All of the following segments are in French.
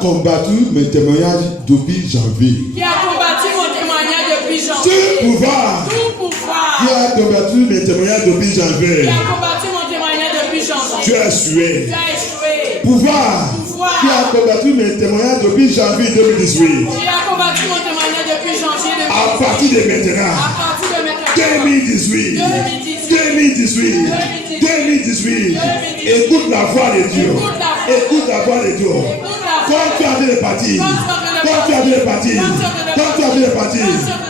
Combattu mes témoignages depuis janvier. Qui a combattu mon témoignage depuis janvier. Tout pouvoir. Qui a combattu mes témoignages depuis janvier. Qui a combattu mon témoignage depuis janvier. Tu as échoué. Tu as échoué. Pouvoir. Qui a combattu mes témoignages depuis janvier 2018. Qui a combattu mon témoignage depuis janvier 2018. À partir de maintenant. À partir de maintenant. 2018. 2018. Écoute la voix de Dieu. Écoute la voix de Dieu. Quand tu as vu les partis,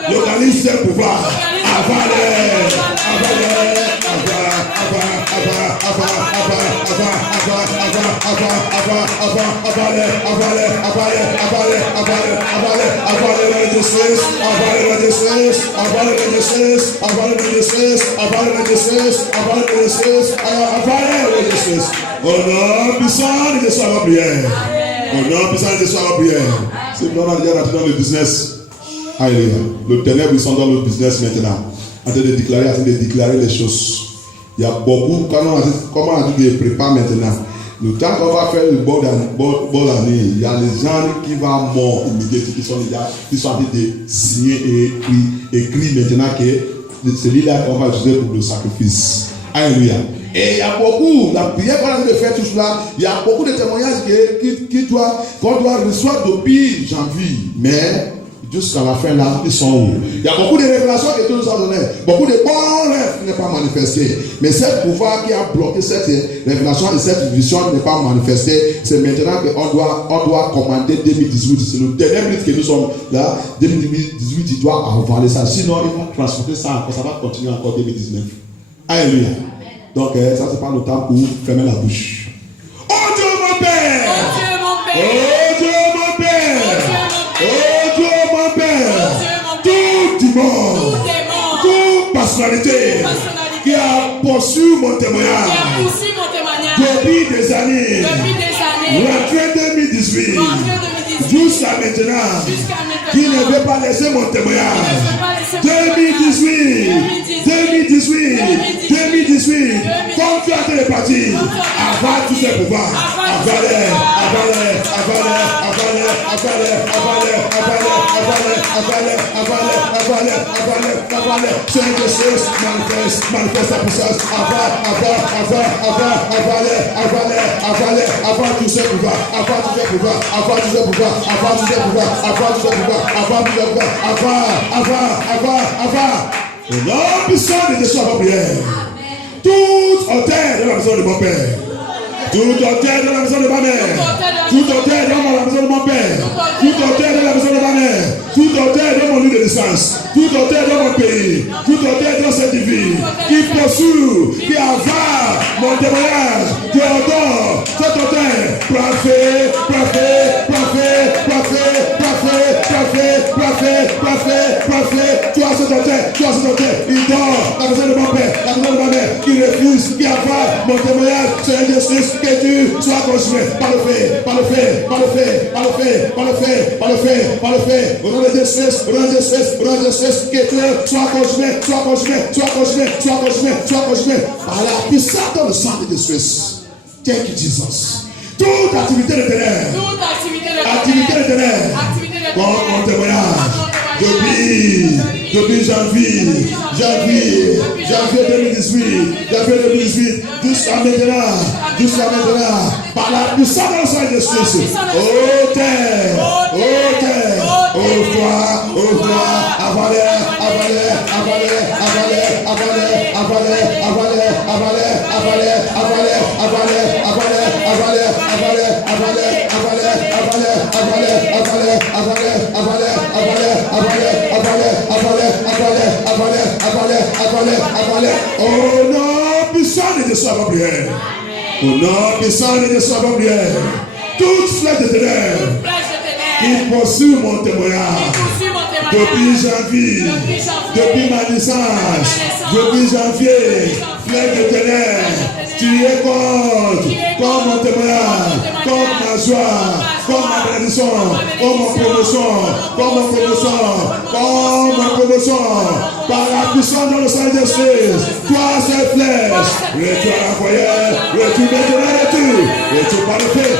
l'organisme c'est pouvoir. Au nom puissant de Jésus, la prière. Au nom puissant de Jésus, la prière. C'est vraiment déjà rentré dans le business. Alléluia. Le ténèbre, ils sont dans le business maintenant. En train de déclarer les choses. Il y a beaucoup, comment on dit, de prépare maintenant. Le temps qu'on va faire le bon année, il y a les gens qui vont mort immédiatement, qui sont en train de signer et écrire maintenant que celui-là qu'on va utiliser pour le sacrifice. Alléluia. Et il y a beaucoup, la prière qu'on a de faire tout cela, il y a beaucoup de témoignages qu'on doit recevoir depuis janvier. Mais jusqu'à la fin là, ils sont où? Il y a beaucoup de révélations que Dieu nous a données, beaucoup de bons rêves qui n'est pas manifesté. Mais ce pouvoir qui a bloqué cette révélation et cette vision n'est pas manifestée. C'est maintenant qu'on doit commander 2018. C'est le dernier minute que nous sommes là. 2018, il doit avaler ça. Sinon, il va transporter ça encore. Ça va continuer encore 2019. Alléluia. Donc, ça c'est pas le temps pour fermer la bouche. Oh Dieu mon Père! Oh Dieu mon Père! Oh Dieu mon Père! Oh Dieu mon Père! Tout démon, toute personnalité qui a poursuivi mon témoignage depuis des années, rentré 2018, jusqu'à maintenant, qui ne veut pas laisser mon témoignage. 2018, comme tu as été réparti, avant tous ces pouvoirs, manifeste la puissance, avant tous ces pouvoirs, au nom puissant de Jésus à ma prière. Toute hauteur de la maison de mon Père. Toute hauteur de la maison de ma mère. Toute hauteur de la maison de mon père. Toute hauteur de la maison de ma mère. Toute hauteur de mon lieu de naissance. Toute hauteur de mon pays. Toute hauteur de cette vie. Qui poursuit, qui avare mon témoignage. Qui ordonne cette hauteur. Prophet. Tu as cette hauteur. Il dort la maison de mon père, la maison de ma mère. Qui refuse, qui avare mon témoignage. C'est un justice. Que tu sois consumé par le fait. Au nom de Jésus, que tu sois consumé par la puissance dans le sang de Jésus. Thank you, Jesus. Toute activité de ténèbres, comme mon témoignage, depuis janvier 2018, jusqu'à maintenant, par la puissance de sang de Jésus. Oh terre, ouvre-toi, avaler, au nom puissant de Jésus à ma prière. Au nom puissant de Jésus à ma prière. Toute flèche de ténèbres qui poursuit mon témoignage depuis janvier, depuis ma naissance, depuis janvier, flèche de ténèbres, tu es contre, comme mon témoignage, comme ma joie, comme ma bénédiction, comme ma promotion, par la puissance de le sang de Jésus, toi cette flèche, retourne à la foyer, retourne par le fait,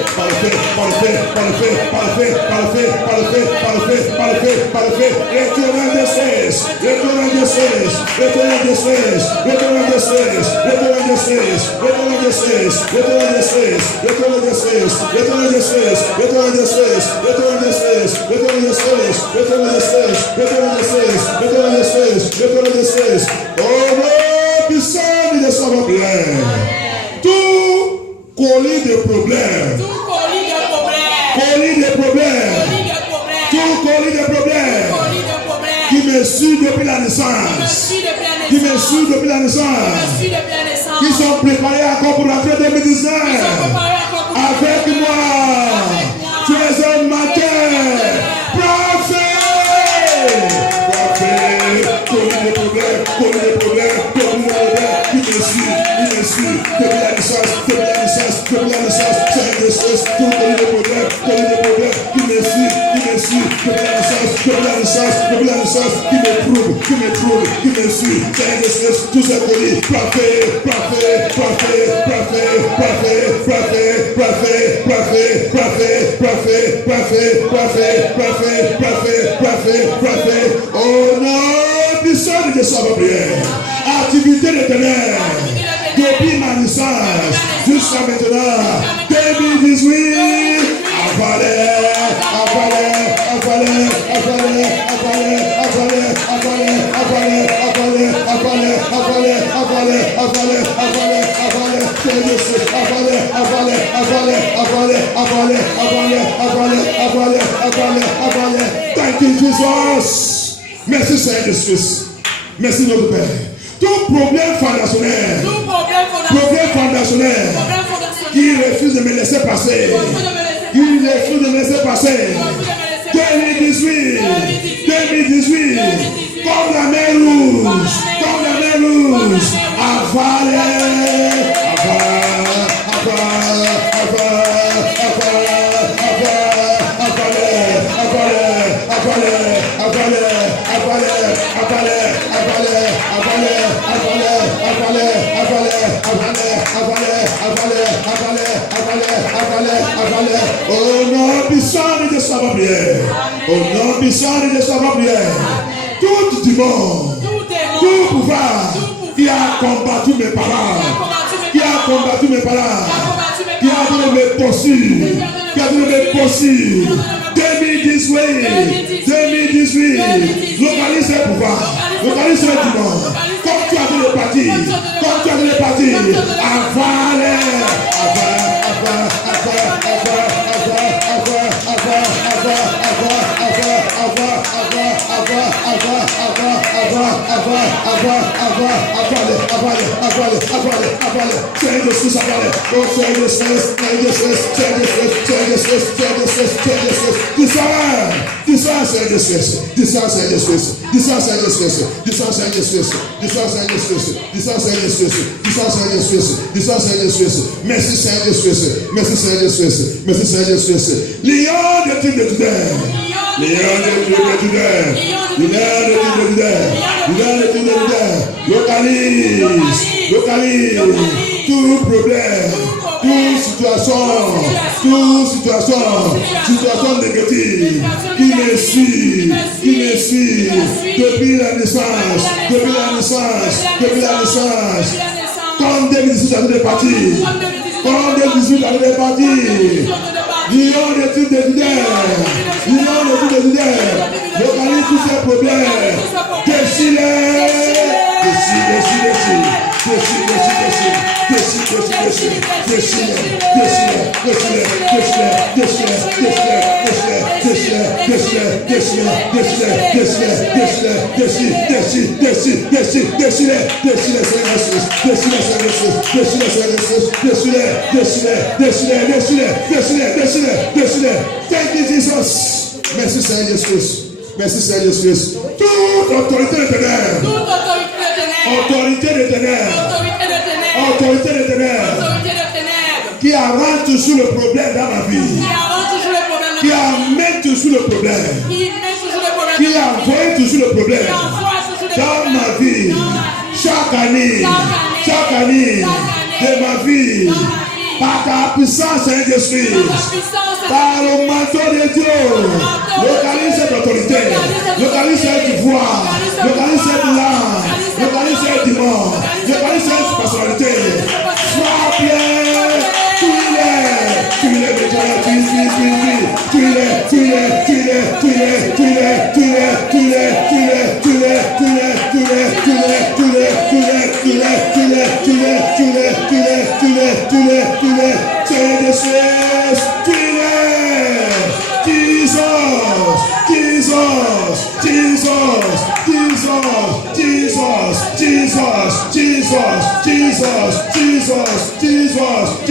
tout colis de problèmes, qui me suit depuis la naissance, qui sont préparés encore pour l'entrée 2019 avec moi. ce matin, prophète, connais les problèmes, il me suit, que la licence, c'est Jésus, connais les problèmes, il me suit, que la licence, qui me suit, c'est Jésus, tout ce colis, prophète, oh non, puissant de sa prière, activité de ténèbres, depuis ma naissance, jusqu'à maintenant, 2018, Thank you, Jesus. Merci, Seigneur Jésus. Merci, notre Père. Tout problème fondationnel, qui refuse de me laisser passer, 2018, comme la mer rouge, avalez. Au nom puissant de sa prière, tout démon, tout pouvoir qui a combattu mes parents, qui a voulu me poursuivre, 2018, localise le pouvoir, localise le démon, comme tu as dit le parti, avalez. Merci Seigneur Jésus. Lion de Dieu de Juda. Localise tout problème, toute situation négative qui me suit depuis la naissance. Comme 2018 années de partie. Lion de Dieu de Juda. Localise tous ces problèmes. Thank you, Jesus. Merci Seigneur Jésus. Toute autorité de ténèbres. Qui arrange toujours le problème dans ma vie. Qui amène toujours le problème. Qui envoie toujours le problème dans ma vie. Chaque année de ma vie. Par ta puissance, Saint-Esprit. Par le manteau de Dieu. Localise cette autorité. Localise cette voix. Localise cette langue. Localise cette dimanche. Localise cette personnalité. Frappe-les.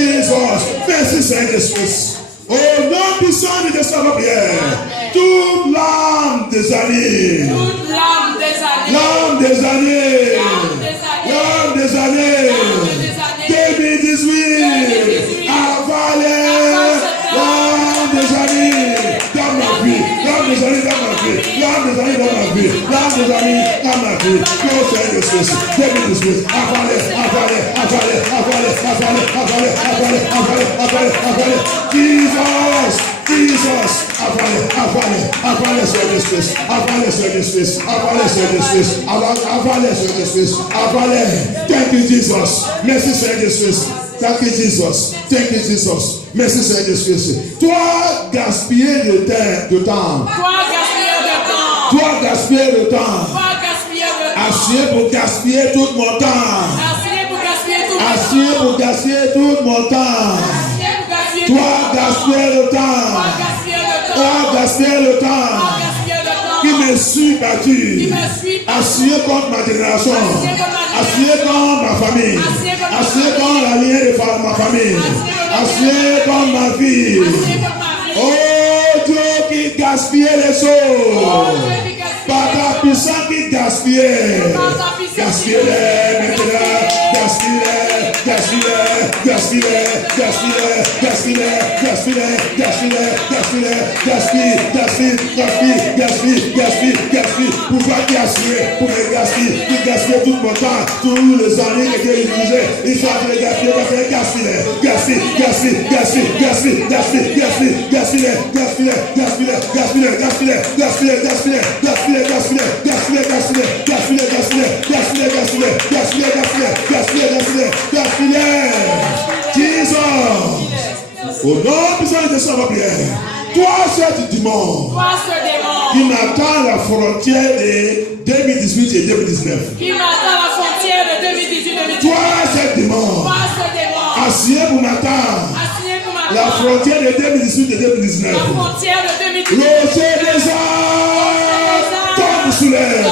Jesus. Merci Saint-Esprit. Au nom puissant de Jésus, la prière. Toute l'âme des années. Toute l'âme des années. L'âme des années. L'âme des années. L'âme des années. 2018. Avalez. L'âme des années. Dans ma vie. L'âme des années dans ma vie. L'âme des années dans ma vie. L'âme des années dans ma vie. Go Seigneur Jésus. 2018. Avalez. Avalez. Avalez. Avalez. Avalez. Avalez. Avalez. Avalez. Avalez. Avalez. Jesus. Jesus, avalez sur l'espèce, avalez sur l'espèce, avalez sur l'espèce, avalez sur l'espèce, avalez. Thank you, Jesus. Merci, Seigneur Jésus. Thank you, Jesus. Thank you, Jesus. Merci, Seigneur Jésus. Toi, gaspiller de temps. Toi, gaspiller de temps. Toi, gaspiller de temps. Toi, gaspiller de temps. Assis pour gaspiller tout mon temps. Assis pour gaspiller tout mon temps. Assis pour gaspiller tout mon temps. Toi, gaspiller le temps. Toi, gaspiller le temps. Qui me suis battu. Assis contre ma génération. Assis contre ma famille. Assis contre la ligne de ma famille. Assis contre ma vie. Oh Dieu qui gaspille les choses. Par ta puissance qui gaspille. Gaspille-les maintenant. Gaspille-les. Gaspille-les. Gaspille-les. Gaspille-les. Gaspille-les. Gaspille-les. Gaspille-les. Gaspille-les. Gaspille. Gaspille. Gaspille. Gaspille. Gaspille. Gaspille. Pouvoir gaspiller. Pour me gaspiller. Qui gaspille tout mon temps. Tous les années que j'ai utilisé. Il faut les gaspiller. Gaspille-les. Gaspille. Gaspille. Gaspille. Gaspille. Gaspille. Gaspille. Gaspille-les. Gaspille-les. Gaspille-les. Gaspille-les. Gaspille-les. Gaspille-les. Gaspille-les. Gaspille-les. Gaspille-les. Gaspille-les. Gaspille-les. Gaspille-les. Gaspille-les. Gaspille-les. Gaspille-les. Gaspille-les. Gaspille-les. Gaspille-les. Jesus. Au nom puissant de sa prière. Toi, ce démon qui m'attend à la frontière de 2018 et 2019. Qui m'attend à la frontière de 2018-2019. Toi, ce démon. Assis pour m'attendre. La frontière de 2018 et 2019. La frontière de 2018. Rocher des arts. Tombe sous l'air.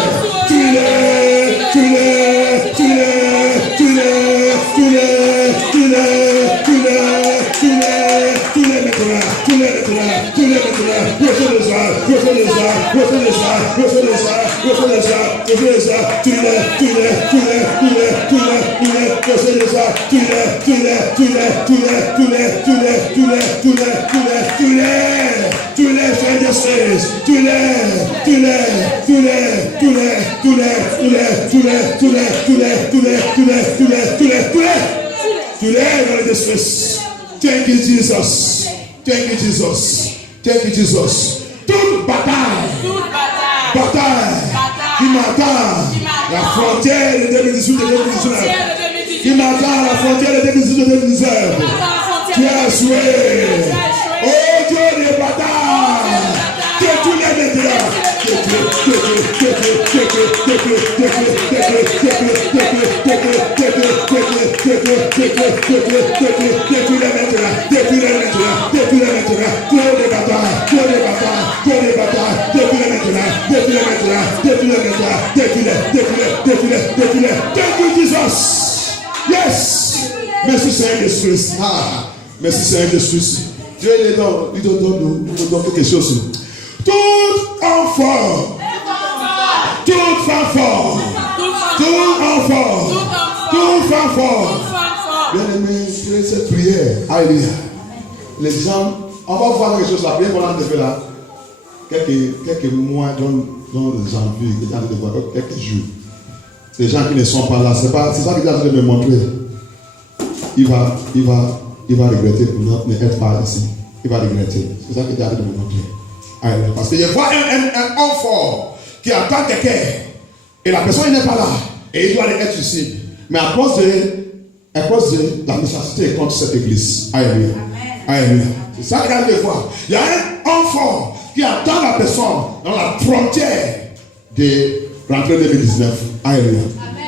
Tue-les. Tue-les. Tue-les. Tue-les. Tue-les. Tue-les. Tue-les. Tue-les. Tue-les maintenant. Tue-les maintenant. Tue-les maintenant. Rocher des arts. Rocher des arts. Rocher des arts. Rocher des arts. Rocher des arts. Rocher des arts. Tue-les. Tue-les. Tue-les. Tue-les. Tue-les. Tue-les. Rocher des arts. Tue-les. Tue-les. Tue-les. Tue-les. Tue-les. Tue-les. Tue-les. Tue-les. Tue-les. Tue-les. Tue-les. Fais des cesses. Tue-les. Tue-les. Tue-les. Tue-les. Tue-les. Tue-les. Tue-les. Tue-les. Tue-les. Tue-les. Tue-les. Tue-les. Tue-les. Tue-les. Tue-les dans les espèces. Thank you, Jesus. Thank you, Jesus. Thank you, Jesus. Toute bataille. Bataille. Qui m'attend. La frontière de 2018 et 2019. Qui m'attend la frontière de 2018 et 2019. Tu as joué. Oh Dieu des batailles. Que tous les médias. Thank you, Jesus. Yes. Merci Seigneur Jésus. Merci Seigneur Jésus. Dieu il donne quelque chose. Tout enfant, toute femme forte, tout enfant, toute femme forte. Bien aimé, cette prière. Alléluia. Les gens, on va voir quelque chose là. Bien qu'on a fait là. Quelques mois dans janvier, quelques jours. Les gens qui ne sont pas là, c'est ça qu'il a de me montrer. Il va regretter pour ne être pas ici. Il va regretter. C'est ça qu'il a de me montrer. Alléluia. Parce qu'il voit un homme fort qui attend quelqu'un et la personne n'est pas là et il doit être ici. Mais à cause de la nécessité contre cette église. Alléluia. Alléluia. C'est ça qu'il a de voir. Il y a un homme fort qui attend la personne dans la frontière de rentrée 2019. Alléluia.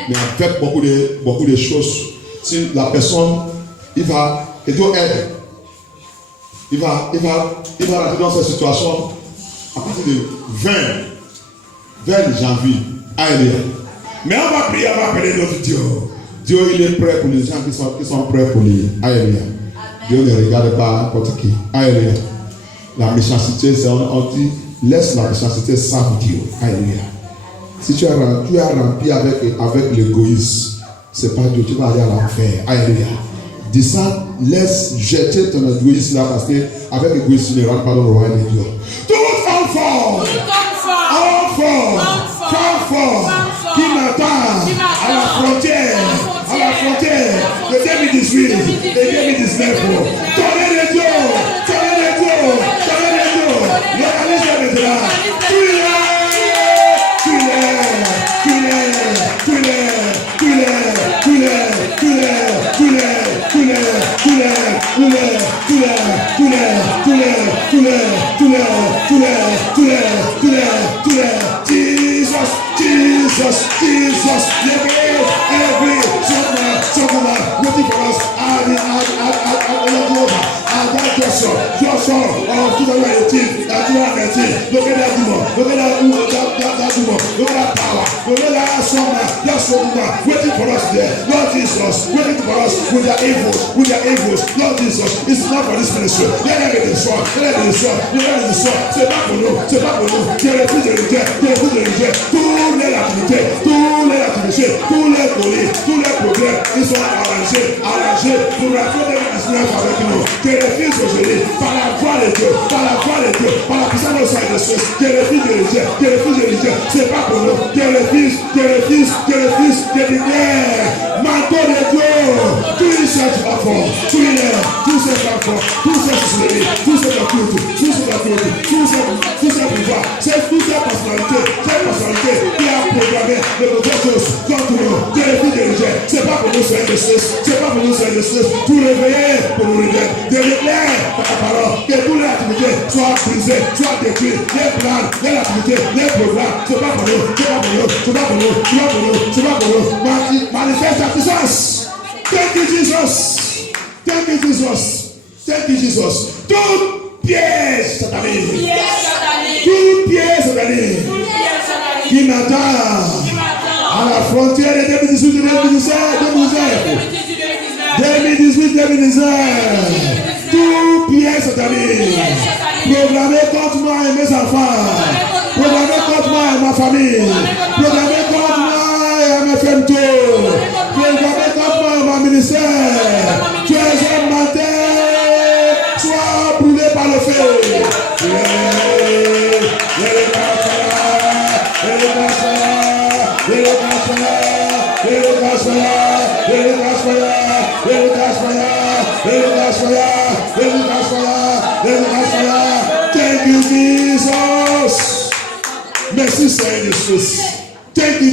Mais avec beaucoup de choses, si la personne, il va, et Dieu aide, il va rentrer dans cette situation à partir de 20 janvier. Alléluia. Mais on va prier, on va appeler notre Dieu. Dieu, il est prêt pour les gens qui sont prêts pour lui. Alléluia. Dieu ne regarde pas n'importe qui. Alléluia. La méchanceté, c'est on dit, laisse la méchanceté sans Dieu. Alléluia. Si tu es rempli avec l'égoïsme, c'est pas Dieu, tu vas aller à l'enfer. Alléluia. Dis ça, laisse jeter ton égoïsme là parce que avec l'égoïsme, tu ne rentres pas dans le royaume de Dieu. Tout enfant qui m'attend à la frontière de 2018 et 2019. Tonnerre de Dieu, réalise maintenant. Jesus, every waiting for us. Joshua of 2018, 2019. Look at that demon. Look at that demon. Look at that power. Look at that summer. That summer waiting for us there. Lord Jesus, waiting for us with their evils. Lord Jesus, it's not for this ministry. Let them be destroyed. C'est pas pour nous. Qui refuse de reject. Tous les activités, tous les colis, tous les problèmes, ils sont arrangés pour la fin de la avec nous. Qui refuse aujourd'hui, par la voix de Dieu, par la puissance de sa Jésus, qui refuse de reject. C'est pas pour nous. Qui refuse, qui déclare, manteau de Dieu, tous ces enfants, tous ces enfants, tous ces soucis, tous ces activités, tous ces pouvoirs, toutes ces personnalités qui a programmé de mauvaises choses contre nous, qui refuse de reject. C'est pas pour nous, c'est Jésus, pour réveiller, pour nous réveiller, de déclarer par la parole que toutes les activités soient brisées, soient détruites, les plans, les activités, les programmes, c'est pas pour nous. Manifeste ta puissance. Thank you, Jesus. Tout piège satanique. Qui m'attend à la frontière de 2018. Tout piège satanique. Programmé contre moi et mes enfants. Programmé contre moi et ma famille. Programmé contre moi et mes femmes. Programmé contre moi et mon ministère. Tu es un matin. Sois brûlé par le feu. Thank you, Jesus. Merci, Seigneur Jésus. Thank you,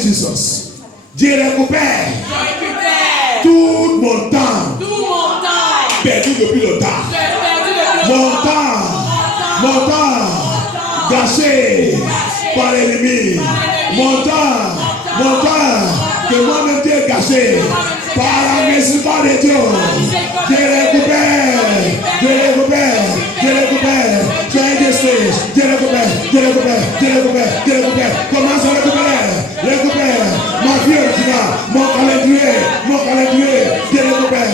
Jesus. Dieu récupère tout mon temps perdu depuis le temps. Mon temps gâché par l'ennemi. Mon temps que moi-même t'ai gâché par la miséricorde de Dieu. Je récupère. Je récupère. Commence à récupérer. Ma vie originale, mon calendrier. Je récupère.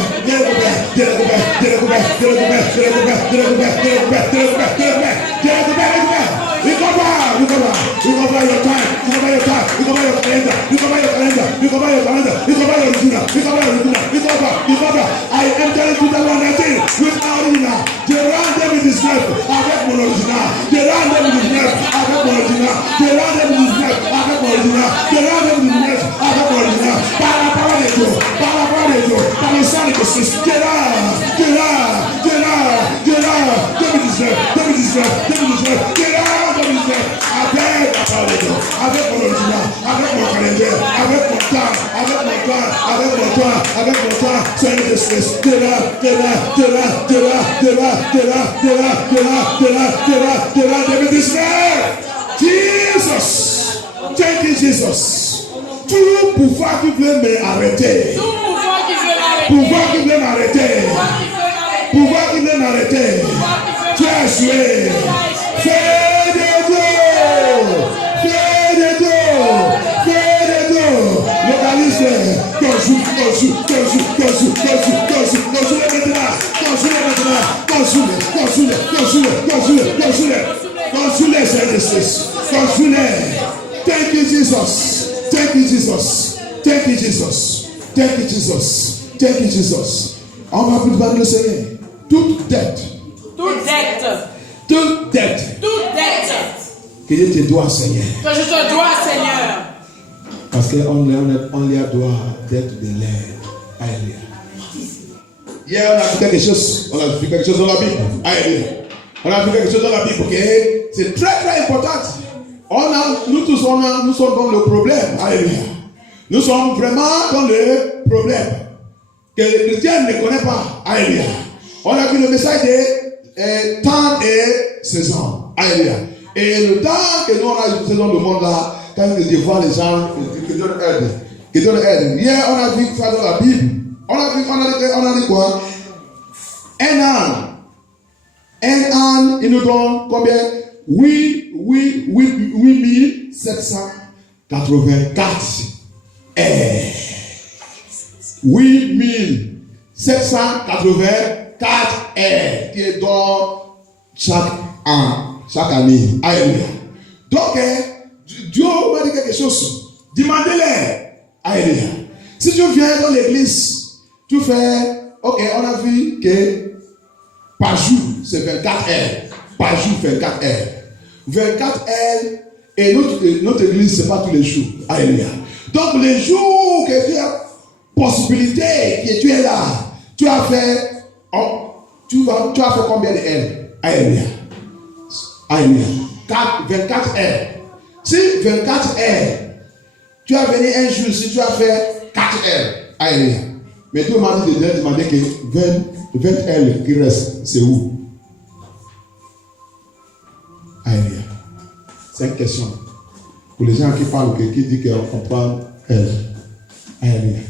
You cover your time. You cover your calendar. You cover your original. I enter into the 119 with my original. Je rends David is neuf avec mon original. Par la parole de Dieu. Par le sang de Christ. Tu es là. 2019. Avec la parole de Dieu, avec mon original, avec mon calendrier, avec mon temps, Seigneur Jésus, tu es là, 2019. Jesus, thank you, Jesus. Tout pouvoir qui veut m'arrêter, tu as joué. Fais de Dieu. Localise. Consume-les, Saint-Esprit. Consume-les. Thank you, Jesus. Thank you, Jesus. Thank you, Jesus. Thank you, Jesus. Thank you, Jesus. On va plus parler le Seigneur. Toute dette. Toute dette. Toute dette. Toute dette. Que je te dois, Seigneur. Que je te dois, Seigneur. Parce qu'on les doit dette de l'aide. Alléluia. Hier, on a vu quelque chose. On a vu quelque chose dans la Bible. Alléluia. On a vu quelque chose dans la Bible. Okay? C'est très très important. Nous tous, nous sommes dans le problème. Alléluia. Nous sommes vraiment dans le problème que les chrétiens ne connaissent pas. Alléluia. On a vu le message de temps et saison. Alléluia. Et le temps que nous on a utilisé dans le monde là, quand je vois les gens qui donnent aide. Hier, on a vu ça dans la Bible. On a dit quoi? Un an, il nous donne combien? 8784 airs. 8784 airs qui est dans chaque année. Alléluia. Donc, Dieu m'a dit quelque chose. Demandez-les. Alléluia. Si tu viens dans l'église, tu fais, ok, on a vu que par jour, c'est 24 heures. Par jour, 24 heures. 24 heures, et notre église, ce n'est pas tous les jours. Alléluia. Donc, les jours que tu as possibilité, que tu es là, tu as fait combien de heures? Alléluia. Alléluia. 24 heures. Si 24 heures, tu as venu un jour, si tu as fait 4 heures. Alléluia. Mais Dieu m'a dit de demander que 20 heures qui restent, c'est où? Alléluia. C'est une question. Pour les gens qui parlent, qui disent qu'on comprend elle. Alléluia.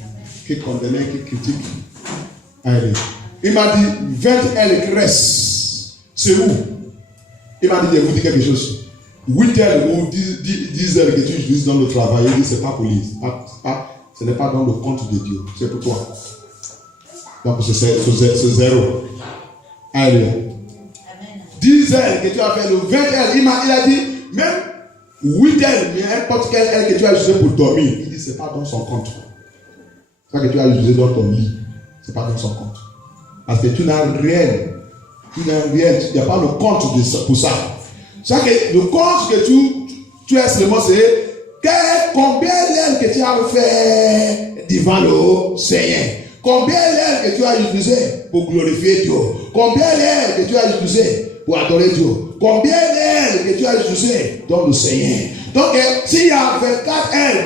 Qui condamnent, qui critiquent. Alléluia. Il m'a dit 20 heures qui restent, c'est où? Il m'a dit de vous dire quelque chose. 8 heures ou 10 heures que tu utilises dans le travail, il dit c'est pas pour lui. Ce n'est pas dans le compte de Dieu, c'est pour toi. Donc c'est zéro. Alléluia. 10 heures que tu as fait, le 20 heures, il a dit, même 8 heures, mais n'importe quelle heure que tu as utilisé pour dormir, il dit c'est pas dans son compte. C'est pas que tu as utilisé dans ton lit, c'est pas dans son compte. Parce que tu n'as rien. Il n'y a pas le compte pour ça. C'est que le compte que tu as seulement, c'est combien d'heures que tu as fait devant le Seigneur. Combien d'heures que tu as utilisé pour glorifier Dieu. Combien d'heures que tu as utilisé pour adorer Dieu. Combien d'heures que tu as utilisé dans le Seigneur. Donc, s'il y a 24 heures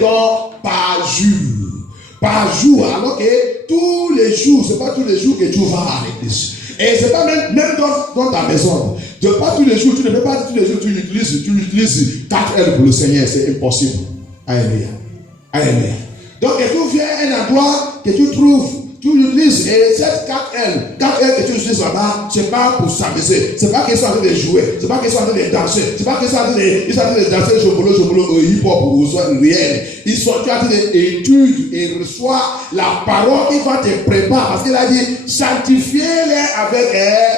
par jour, alors que tous les jours, ce n'est pas tous les jours que tu vas à l'église. Et ce n'est pas même dans ta maison. Pas tous les jours, tu ne peux pas tous les jours, tu utilises 4 heures pour le Seigneur, c'est impossible. Alléluia. Alléluia. Donc, tu viens à un endroit que tu trouves, tu utilises, et cette 4 heures que tu utilises là-bas, ce n'est pas pour s'amuser. Ce n'est pas qu'ils sont en train de jouer, ce n'est pas qu'ils sont en train de danser, ce n'est pas qu'ils sont en train de danser jobolo, hip-hop ou réel. Ils sont en train d'étudier et reçoivent la parole qui va te préparer. Parce qu'il a dit, sanctifiez-les avec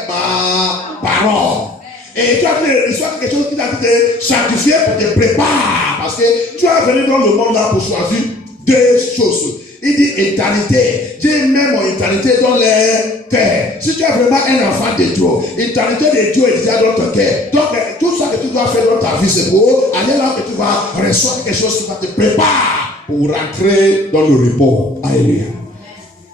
ma parole. Et tu as reçu quelque chose qui t'a dit de sanctifier pour te préparer. Parce que tu es venu dans le monde là pour choisir deux choses. Il dit éternité. J'ai même mon éternité dans les cœurs. Si tu es vraiment un enfant de Dieu, l'éternité de Dieu est déjà dans ton cœur. Donc, tout ça que tu dois faire dans ta vie, c'est pour aller là que tu vas recevoir quelque chose qui va te préparer pour rentrer dans le repos. Alléluia.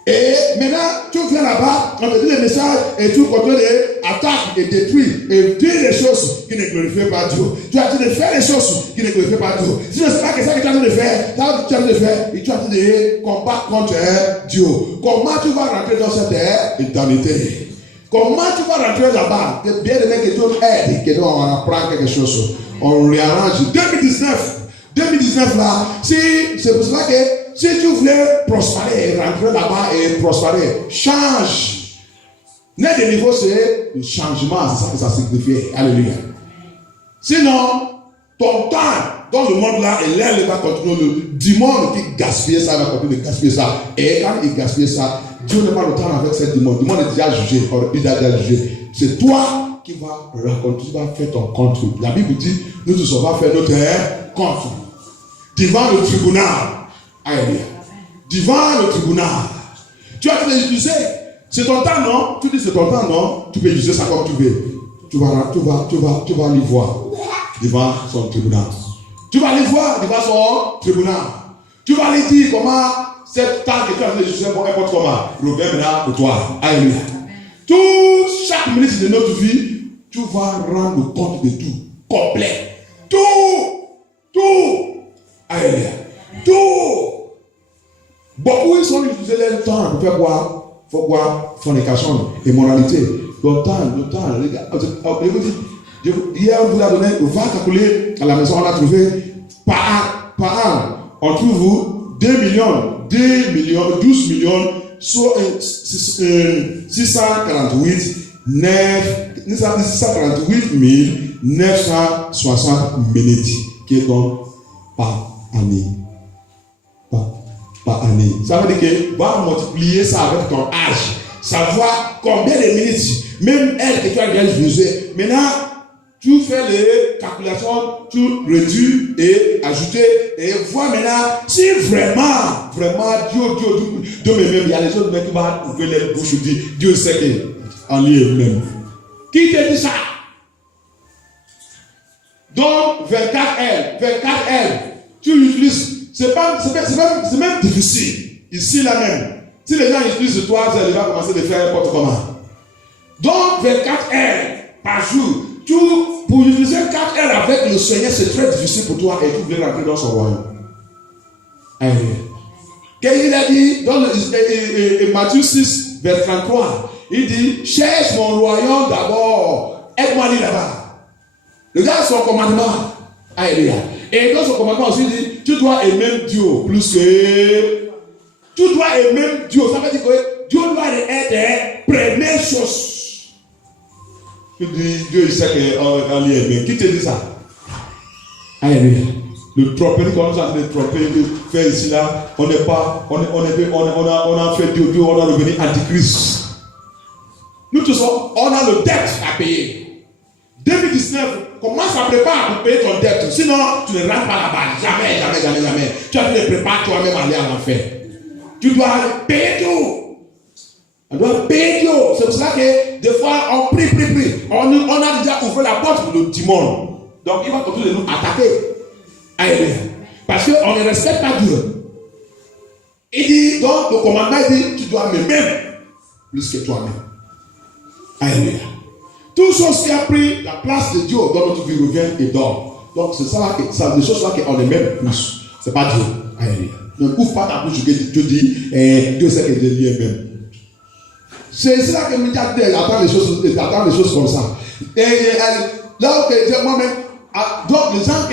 Et maintenant, tu viens là-bas, on te dit le message et tu continues d'attaquer et détruire et dire les choses qui ne glorifient pas Dieu. Tu as dit de faire les choses qui ne glorifient pas Dieu. Si ce n'est pas que ça que tu as dit de faire, tu as dit de faire et tu as dit de combattre contre Dieu. Comment tu vas rentrer dans cette éternité? Comment tu vas rentrer là-bas? Bien aimé que Dieu aide, que nous on apprend quelque chose. On réarrange. 2019 là, c'est pour cela que si tu voulais prospérer, rentrer là-bas et prospérer, change. Net de niveau, c'est le changement, c'est ça que ça signifie. Alléluia. Sinon, ton temps dans le monde là, et l'air va continuer. Le démon qui gaspille ça, va continuer de gaspiller ça. Et quand il gaspille ça, Dieu n'a pas le temps avec ce démon. Le démon est déjà jugé. Il a déjà jugé. C'est toi qui va raconter, tu vas faire ton compte. La Bible dit, nous tous on va faire notre compte. Devant le tribunal. Alléluia. Devant le tribunal. Tu as été utilisé. C'est ton temps, non? Tu dis c'est ton temps, non? Tu peux utiliser ça comme tu veux. Tu vas aller voir devant son tribunal. Tu vas aller voir devant son tribunal. Tu vas aller dire comment cette temps que tu as utiliser pour n'importe comment revient maintenant pour toi. Alléluia. Chaque minute de notre vie, tu vas rendre compte de tout. Complet. Tout. Alléluia. Tout. Beaucoup ils sont utilisés leur temps pour faire quoi? Faut voir fornication, immoralité. Le temps, les gars. Hier, on vous a donné, on va calculer à la maison, on a trouvé par an, on trouve 12 millions, soit 648 960 minutes qui est donc par année. Par année. Ça veut dire que va multiplier ça avec ton âge. Savoir combien de minutes, même elle que tu as déjà utilisé. Maintenant, tu fais les calculations, tu réduis et ajoutes et vois maintenant si vraiment Dieu même, il y a les autres mecs qui vont ouvrir les bouches et dire Dieu sait qu'en lui-même. Qui te dit ça? Donc 24L, tu l'utilises. C'est même difficile. Ici, là même. Si les gens utilisent 3 heures, ils vont commencer à faire n'importe comment. Donc, 24 heures par jour. Pour utiliser 4 heures avec le Seigneur, c'est très difficile pour toi et tu veux rentrer dans son royaume. Qu'est-ce qu'il a dit dans Matthieu 6, verset 33? Il dit, cherche mon royaume d'abord. Aide-moi aller là-bas. Regarde son commandement. Alléluia. Et dans son commandement aussi, il dit, tu dois aimer Dieu plus que... Tu dois aimer Dieu. Ça veut dire que Dieu doit être première chose. Tu dis, Dieu il sait qu'on l'y aime. Qui te dit ça? Alléluia. Le tromperie qu'on nous a fait tromper, faire ici là, on n'est pas, on a fait Dieu, on a devenu antichrist. Nous tous, on a le dette à payer. 2019, commence à préparer pour payer ton dette. Sinon, tu ne rentres pas là-bas. Jamais. Tu as te préparer toi-même à aller à l'enfer. Tu dois payer tout. On doit payer tout. C'est pour cela que des fois, on prie. On a déjà ouvert la porte pour le dimanche. Donc, il va continuer de nous attaquer. Alléluia. Parce qu'on ne respecte pas Dieu. Il dit, donc, le commandement dit, tu dois m'aimer plus que toi-même. Alléluia. Tout ce qui a pris la place de Dieu dans notre vie revient et dort. Donc c'est ça que c'est des choses là qu'on aime plus. C'est pas Dieu. Alléluia. Ne ouvre pas ta bouche que Dieu dit Dieu sait que Dieu lui même. C'est là que nous attend les choses comme ça. Et là où moi-même, donc les gens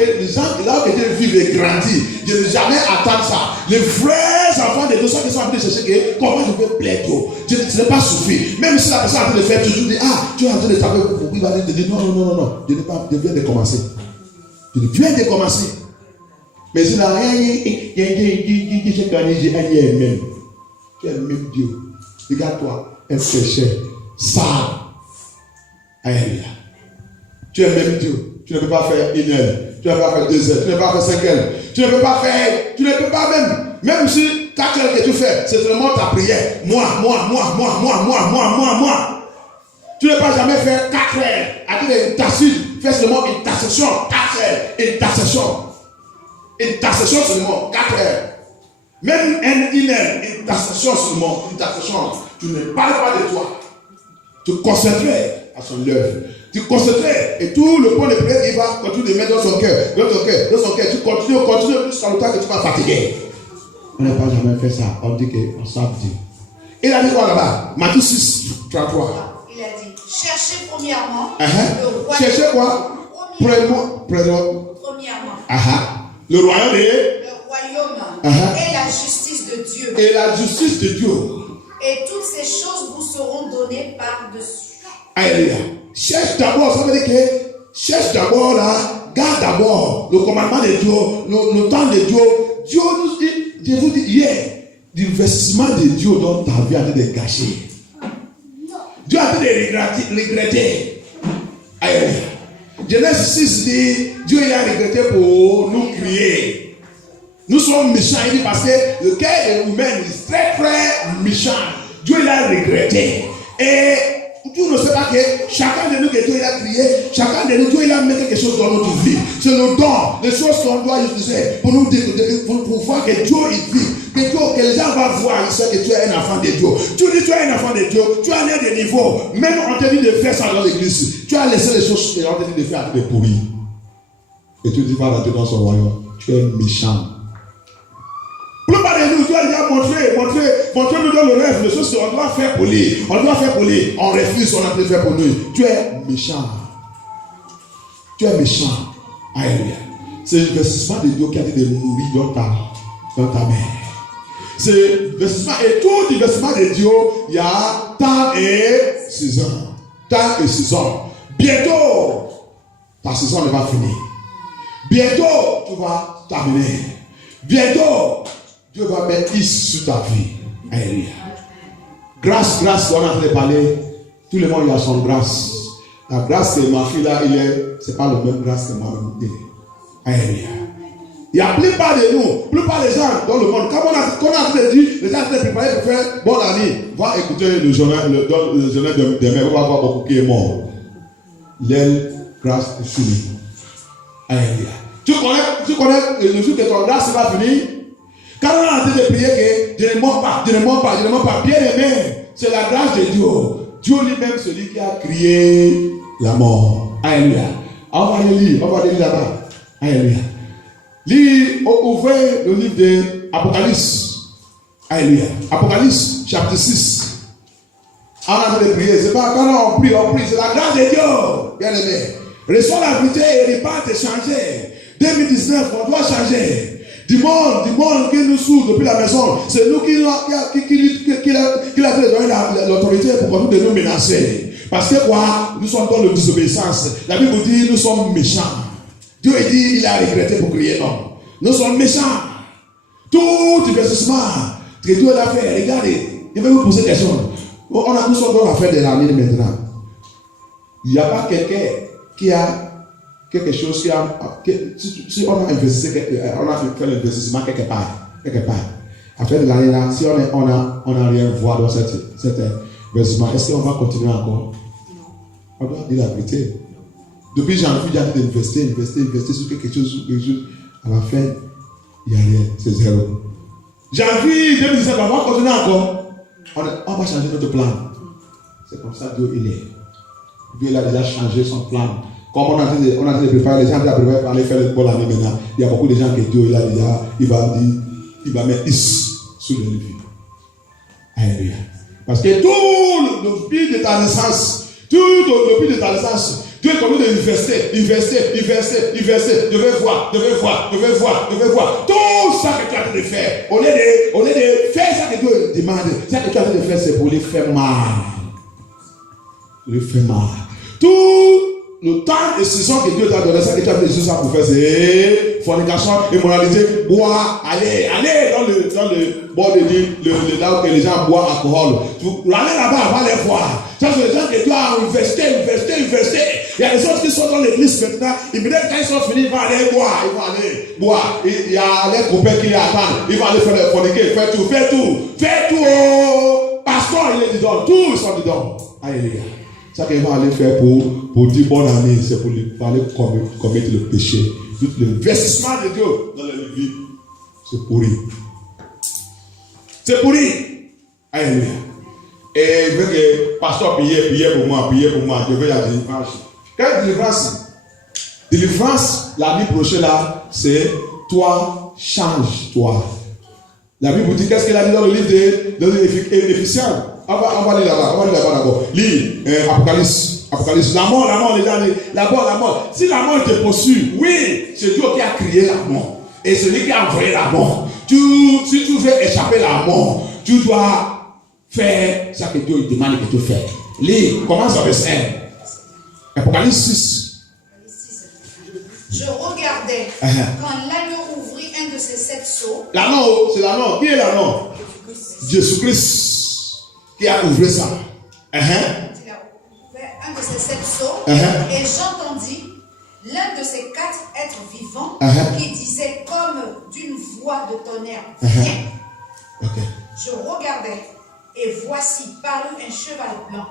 là où Dieu vivent et grandit, je n'ai jamais attendu ça. Les vrais enfants de Dieu sont qui sont venus chercher comment je peux plaire Dieu. Ce n'est pas suffi. Même si la personne est en train de faire toujours dire tu es en train de taper pour il va te dire non. Je viens de commencer. Mais il n'y a rien qui se gagne, j'ai même. Tu es même Dieu. Regarde-toi, un péché, ça. Alléluia. Tu es même Dieu. Tu ne peux pas faire 1 heure. Tu ne peux pas faire 2 heures. Tu ne peux pas faire 5 heures. Tu ne peux pas même si 4 heures que tu fais, c'est vraiment ta prière. Moi. Tu ne peux pas jamais faire 4 heures. Avec une tacite, fais seulement une intercession. 4 heures. Intercession seulement. 4 heures. Même 1 heure. Intercession seulement. Tu ne parles pas de toi. Tu concentrer à son œuvre. Tu concentrer et tout le point de prière, il va continuer de mettre dans son cœur. Tu continues jusqu'à le temps que tu vas fatiguer. On n'a pas jamais fait ça. On dit qu'on savent Dieu. Il a dit quoi là-bas? Matthieu 6, 33. Il a dit, cherchez premièrement le royaume. Cherchez quoi? Premièrement. Le royaume et la justice de Dieu. Et toutes ces choses vous seront données par-dessus. Alléluia. Cherche d'abord, ça veut dire que cherche d'abord là, garde d'abord le commandement de Dieu, le temps de Dieu. Dieu nous dit, je vous dis hier, l'investissement de Dieu dans ta vie a été gâché. Dieu a été regretté. Genèse 6 dit, Dieu il a regretté pour nous crier. Nous sommes méchants, il dit, parce que le cœur humain est très très méchant. Dieu il a regretté. Et tu ne sais pas que chacun de nous que Dieu il a crié, chacun de nous, Dieu il a mis quelque chose dans notre vie. C'est le don, les choses qu'on doit utiliser pour nous dire, pour voir que Dieu il vit. Que les gens vont voir ici que tu es un enfant de Dieu. Tu dis tu es un enfant de Dieu, tu as un des niveaux. Même on te dit de faire ça dans l'église. Tu as laissé les choses que on te dit de faire de pourrir. Et tu dis pas rentrer dans son royaume. Tu es méchant. Plus pas de nous, tu as déjà montré-nous dans le rêve les choses qu'on doit faire pour lui. On doit faire pour lui. On refuse, on a fait faire pour nous. Tu es méchant. Tu es méchant. Alléluia. C'est l'investissement de Dieu qui a dit de mourir dans ta mère. C'est l'investissement et tout l'investissement de Dieu, il y a temps et saison. Temps et saison. Bientôt, ta saison ne va finir. Bientôt, tu vas terminer. Bientôt, Dieu va mettre is sur ta vie. Alléluia. Grâce, on est en train de parler. Tout le monde il a son grâce. La grâce que ma fille là, c'est pas la même grâce que moi-même. Alléluia. Il y a plupart de nous, plupart des gens dans le monde, comme on a dit, les gens sont préparés pour faire bonne année. Va écouter le journal de demain, on va voir beaucoup qui est mort. L'aile grâce est finie. Alléluia. Tu connais le jour que ton grâce va finir? Quand on a en train de prier que je ne mens pas, bien aimé, c'est la grâce de Dieu. Dieu lui-même, celui qui a créé la mort. Alléluia. On va le lire là-bas. Alléluia. Ouvrez le livre de Apocalypse. Alléluia. Apocalypse, chapitre 6. On a train de prier. C'est pas quand on prie, c'est la grâce de Dieu. Bien aimé. Reçois la vérité et répare de changer. 2019, on doit changer. Du monde qui nous souffre depuis la maison, c'est nous qui l'a donné l'autorité pour de nous menacer. Parce que quoi? Nous sommes dans la désobéissance. La Bible dit nous sommes méchants. Dieu dit il a regretté pour crier non. Nous sommes méchants. Tout investissement que Dieu a fait, regardez, il va vous poser des questions. Nous sommes dans l'affaire de l'année maintenant. Il n'y a pas quelqu'un qui a quelque chose si on a investi, on a fait l'investissement quelque part. Après de l'année là, si on a rien voir dans cet investissement, est-ce qu'on va continuer encore? On doit dire la vérité. Depuis janvier, j'ai envie d'investir sur quelque chose, à la fin, il n'y a rien, c'est zéro. Janvier 2017, on va continuer encore. On va changer notre plan. C'est comme ça Dieu il est. Dieu il a déjà changé son plan. Comme on a dit de préparer, les gens ont préparé pour aller faire le bon année maintenant. Il y a beaucoup de gens que Dieu il a déjà, il va mettre is sur le vie. Alléluia. Parce que tout le pays de ta naissance, Dieu est connu d'investir. Je veux voir. Tout ça que tu as envie de faire, au lieu de faire ça que Dieu demande, ça que tu as envie de faire, c'est pour les faire mal. Tout le temps et saison que Dieu t'a donné, ça que tu as fait ça pour faire, c'est fornication, immoralité, boire, aller dans le bord de l'île, là où les gens boivent alcool. L'année là-bas, va les voir. Ça, c'est les gens que tu as investir. Il y a des autres qui sont dans l'église maintenant, immédiatement quand ils sont finis, ils vont aller boire. Il y a les copains qui les attendent, ils vont aller faire le forniquer, faire tout. Pasteur, il est dedans, tout ils sont dedans. Alléluia. Ça qu'ils vont aller faire pour dire bonne année, c'est pour aller commettre le péché. Tout l'investissement de Dieu dans la vie, c'est pourri. Alléluia. Et il veut que pasteur priez pour moi, je veux la délivrance. Quelle délivrance, la vie prochaine là, c'est toi, change-toi. La Bible dit, qu'est-ce qu'elle a dit dans le livre de Éphésiens? On va aller là-bas d'abord. Lis Apocalypse. La mort, les gens disent, la mort. Si la mort te poursuit, oui, c'est Dieu qui a créé la mort. Et c'est lui qui a envoyé la mort. Si tu veux échapper à la mort, tu dois faire ce que Dieu demande que tu fasses. Lis, commence avec 1. Apocalypse 6. Je regardais quand l'agneau ouvrit un de ses 7 sceaux. L'anneau, c'est l'anneau. Qui est l'anneau? Jésus-Christ qui a ouvert ça. Il a ouvert un de ses 7 sceaux. Et j'entendis l'un de ces 4 êtres vivants qui disait comme d'une voix de tonnerre, viens. Je regardais et voici parut un cheval blanc.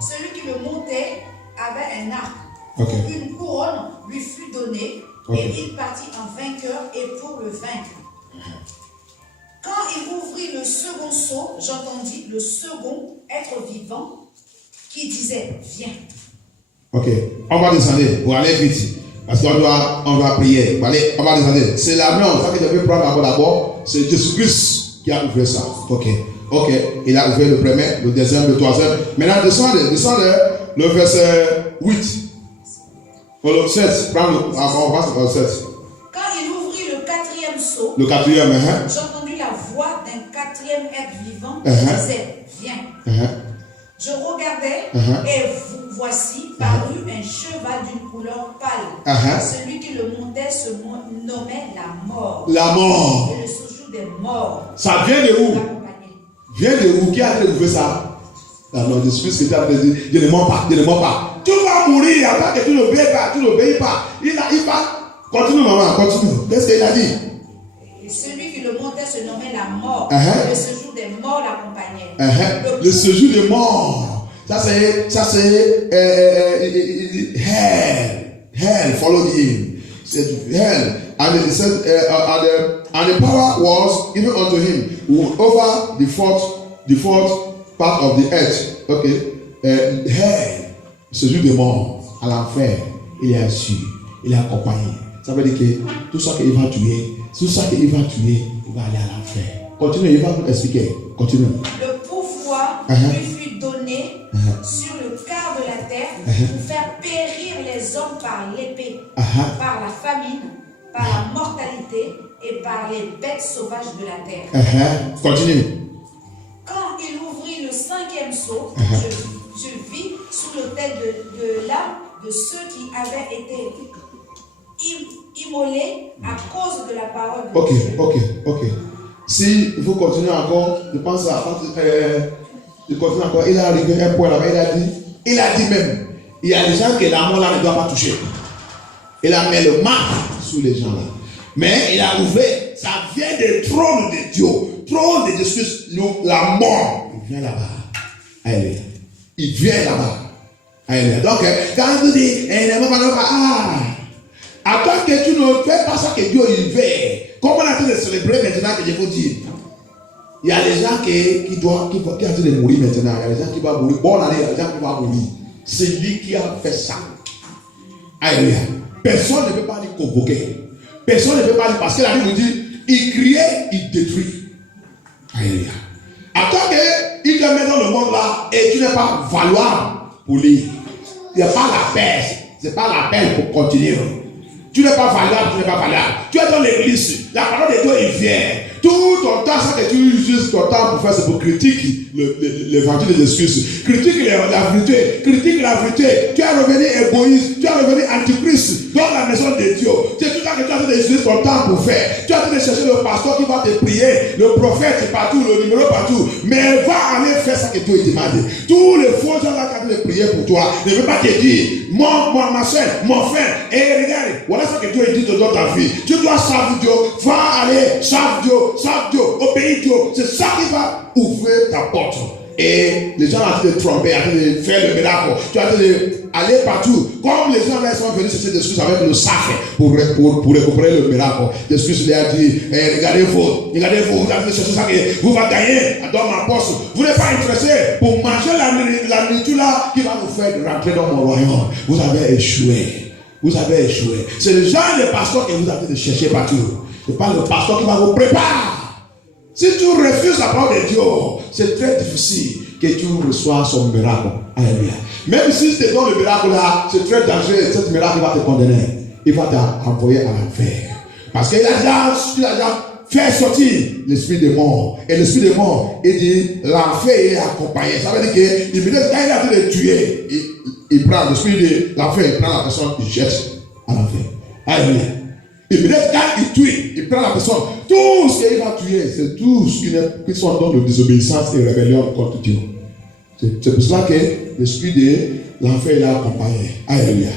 Celui qui le montait avait un arc. Une couronne lui fut donnée et il partit en vainqueur et pour le vaincre. Quand il ouvrit le second sceau, j'entendis le second être vivant qui disait, viens. Ok, on va descendre pour aller vite. Parce qu'on va prier. On va descendre. C'est la main, ça que je vais prendre d'abord. C'est Jésus-Christ qui a ouvert ça. Ok, il a ouvert le premier, le deuxième, le troisième. Maintenant, descendez le verset 8. Le 7, on va sur le 7. Quand il ouvrit le quatrième sceau, le quatrième, j'entendis la voix d'un quatrième être vivant qui disait, viens. Je regardais et voici parut un cheval d'une couleur pâle. Celui qui le montait se nommait la mort. La mort. Et le séjour des morts. Ça vient de où? Vient de où? Qui a trouvé ça? Alors, le Christ qui t'a dit, je ne mens pas, Tu vas mourir après que tu n'obéis pas. Il va. Continue, maman, continue. Qu'est-ce qu'il a dit? Et celui qui le montait se nommait la mort. Le séjour des morts l'accompagnait. Le séjour des morts. Ça c'est hell followed him. C'est hell. And it says, and the power was given unto him over the fourth part of the earth. Hell, séjour des morts, à l'enfer, il est assis, il est accompagné. Ça veut dire que tout ça qu'il va tuer, il va aller à l'enfer. Continue, il va nous expliquer. Continue. Le pouvoir lui fut donné sur le quart de la terre pour faire périr les hommes par l'épée, par la famine, par la mortalité et par les bêtes sauvages de la terre. Continue. Quand il ouvrit le cinquième sceau, je vis sous l'autel de l'âme de ceux qui avaient été immolés à cause de la parole de Dieu. Ok. Si vous continuez encore, je pense à il continue encore, il est arrivé à un point là-bas, il a dit même, il y a des gens que la mort là ne doit pas toucher. Il a mis le marque sur les gens là. Mais il a ouvert, ça vient du trône de Dieu, trône de Jésus, la mort. Il vient là-bas. Alléluia. Il vient là-bas. Alléluia. Donc, quand il dit, attends que tu ne fais pas ça que Dieu il veut. Comment on a train de célébrer maintenant que je vous dis? Il y a des gens qui ont train de mourir maintenant. Il y a des gens qui vont mourir. Bonne année, il y a des gens qui vont mourir. C'est lui qui a fait ça. Alléluia. Personne ne peut pas lui convoquer. Personne ne peut pas lui, parce que la Bible dit, il criait, il détruit. Alléluia. Attends qu'il te met dans le monde là et tu n'es pas valoir pour lui. Il n'y a pas la paix. Ce n'est pas la peine pour continuer. Tu n'es pas valable, tu es dans l'église. La parole de Dieu, il vient. Tout ton temps, ça que tu utilises ton temps pour faire, c'est pour critiquer l'évangile de Jésus. Critique la vérité. Tu es revenu égoïste. Tu es revenu antichrist dans la maison de Dieu. C'est tout ça que tu as utiliser ton temps pour faire. Tu as de chercher le pasteur qui va te prier, le prophète partout, le numéro partout. Mais va aller faire ça que Dieu demande. Tous les faux gens là qui ont prier pour toi ne veulent pas te dire, ma soeur, mon frère, et regarde, voilà ce que Dieu dit dans ta vie. Tu dois servir Dieu, va aller, serve Dieu, obéis Dieu. C'est ça qui va ouvrir ta porte. Et les gens ont train de tromper, ont train de faire le miracle. Tu as train d'aller partout. Comme les gens là sont venus chercher des excuses avec le sac pour récupérer le miracle. Des excuses, il a dit, regardez-vous, vous allez chercher ça que vous allez gagner dans ma poche. Vous n'êtes pas intéressé pour manger la nourriture là qui va vous faire rentrer dans mon royaume. Vous avez échoué. C'est le genre de pasteur que vous avez de chercher partout. Ce n'est pas le pasteur qui va vous préparer. Si tu refuses la parole de Dieu, c'est très difficile que tu reçoives son miracle. Alléluia. Même si tu es dans le miracle là, c'est très dangereux. Cet miracle va te condamner. Il va t'envoyer à l'enfer. Parce qu'il a déjà fait sortir l'esprit de mort. Et l'esprit de mort, il dit, l'enfer est accompagné. Ça veut dire qu'il me dit, quand il a train de tuer, il prend l'esprit de l'enfer, il prend la personne, il jette à l'enfer. Alléluia. Et peut-être quand il tue, il prend la personne. Tout ce qu'il va tuer, c'est tout ce qui sont dans la désobéissance et rébellion contre Dieu. C'est pour cela que l'esprit de l'enfer est accompagné. Alléluia.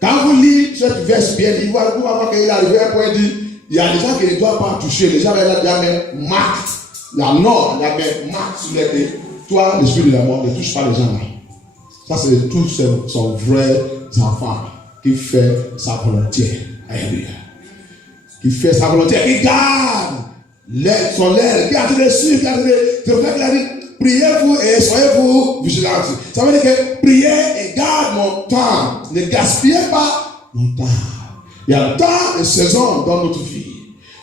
Quand vous lisez cette verse bien, vous allez voir qu'il est arrivé à un point dit, il y a des gens qui ne doivent pas toucher. Les gens là, il y a même marque, la norme, il y a même marque sur les pieds. Toi, l'esprit de la mort, ne touche pas les gens là. Ça, c'est tous son vrai enfant qui fait sa volonté. Alléluia. Qui fait sa volonté, qui garde son aile, qui a de suivre, qui a de. C'est pour ça qu'il a dit, priez-vous et soyez-vous vigilants. Ça veut dire que priez et garde mon temps. Ne gaspillez pas mon temps. Il y a tant de saisons dans notre vie.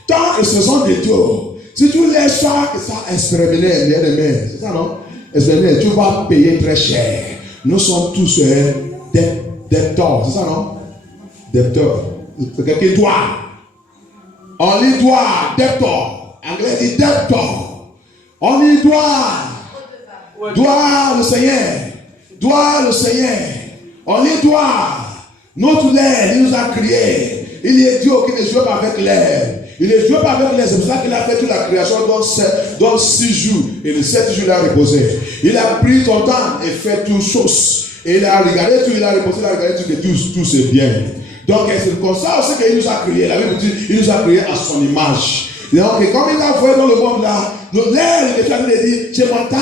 Tant de saisons de Dieu. Si tu laisses ça expérimenter, bien aimé, c'est ça non? Expérimenter, tu vas payer très cher. Nous sommes tous debteurs, c'est ça non? Debteurs. C'est quelqu'un qui doit. On y doit, debteur. Anglais dit debteur. On y doit. Doit le Seigneur. Doit le Seigneur. On y doit. Notre l'air, il nous a créé. Il est Dieu qui ne joue pas avec l'air. Il ne joue pas avec l'air. C'est pour ça qu'il a fait toute la création dans 6 jours. Et le 7 jours, il a reposé. Il a pris son temps et fait toutes choses. Et il a regardé tout, il a reposé, il a regardé tout, que tout c'est bien. Donc c'est comme ça aussi qu'il nous a créé. La Bible dit, il nous a créé à son image. Donc comme il a fait dans le monde là, l'air, il a dit, c'est mon temps.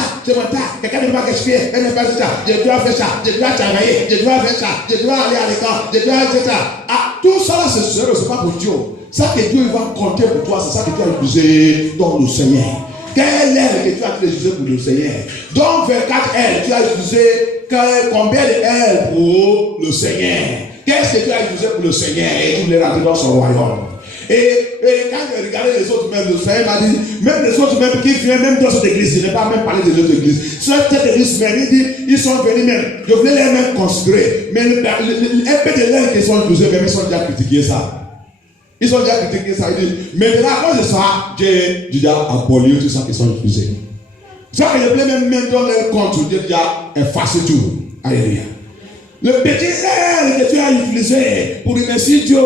Quelqu'un ne va pas gaspiller, elle ne pas ça. Je dois faire ça, je dois travailler, je dois faire ça, je dois aller à l'école, je dois faire ça. Ah, tout ça là, c'est pas pour Dieu. Ça que Dieu va compter pour toi, c'est ça que tu as utilisé dans le Seigneur. Quelle aile que tu as utilisé pour le Seigneur? Donc 24 ailes, tu as utilisé combien de ailes pour le Seigneur? Qu'est-ce que tu as utilisé pour le Seigneur? Et tu les rentres dans son royaume. Et quand je regardais les autres même, le Seigneur m'a dit, même les autres même qui viennent même dans cette église, je n'ai pas même parlé des autres églises. Cette église même, il dit, ils sont venus même, je voulais les même considérer. Mais un peu de l'air qu'ils sont utilisés, même ils sont déjà critiqués ça. Ils ont déjà critiqué ça. Ils disent, maintenant, à cause de ça, j'ai déjà aboli tout ça qui sont utilisés. Ça que je voulais même dans leur compte, j'ai déjà effacé tout. Alléluia. Le petit air que tu as utilisé pour remercier Dieu,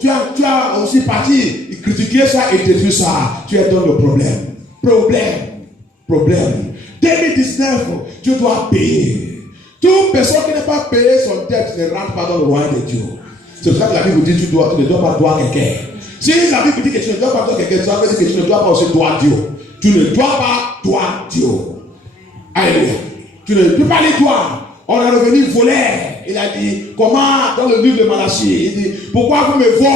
tu as aussi parti critiquer ça et détruire ça. Tu es dans le problème. Problème. 2019, tu dois payer. Toute personne qui n'a pas payé son dette ne rentre pas dans le royaume de Dieu. C'est pour ça que la Bible dit tu ne dois pas doire quelqu'un. Si la Bible dit que tu ne dois pas doire quelqu'un, ça veut dire que tu ne dois pas aussi doire Dieu. Tu ne dois pas doire Dieu. Alléluia. Tu ne peux pas les doire. On est revenu voler. Il a dit, comment dans le livre de Malachie, il dit, pourquoi vous me volez?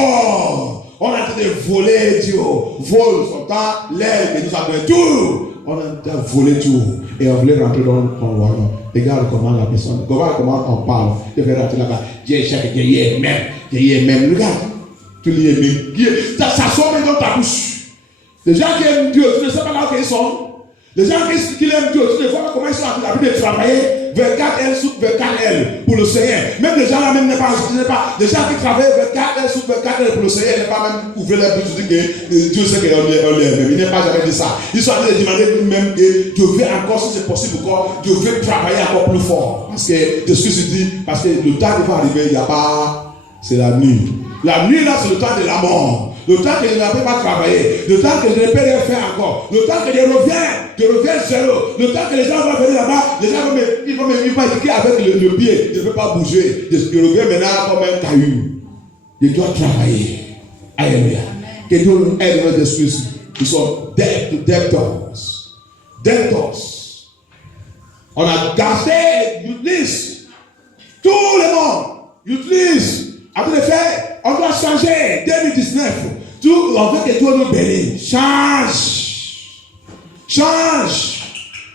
On a été voler Dieu. Vole son temps, l'air que nous avons tout. On a volé tout. Et on voulait rentrer dans le royaume. Regarde comment la personne, comment on parle. Je vais rentrer là-bas. Dieu est même. Regarde. Tu lis même. Ça sort même dans ta bouche. Les gens qui aiment Dieu, tu ne sais pas là où ils sont. Les gens qui aiment Dieu, tu ne vois pas comment ils sont en train de travailler 24 heures sur 24 heures pour le Seigneur. Même les gens là même n'est pas. Les gens qui travaillent 24 heures sur 24 heures pour le Seigneur, n'est pas même ouvert les bouches, que Dieu sait qu'on les aime. Il n'est pas jamais dit ça. Ils sont en train de demander même que Dieu veut encore, si c'est possible encore, Dieu veut travailler encore plus fort. Parce que de ce que je dis, parce que le temps qui va arriver, il n'y a pas, c'est la nuit. La nuit là, c'est le temps de la mort. Le temps que je ne peux pas travailler, le temps que je ne peux rien faire encore, le temps que je reviens zéro, le temps que les gens vont venir là-bas, les gens vont m'éduquer avec le pied, je ne peux pas bouger, je reviens maintenant comme un caillou. Je dois travailler. Alléluia. Que Dieu nous aide dans l'esprit. Nous sommes debtors. On a gardé, utilise. Tout le monde utilise. Après le fait, on doit changer. 2019. Tout, on veut que Dieu nous bénisse. Change.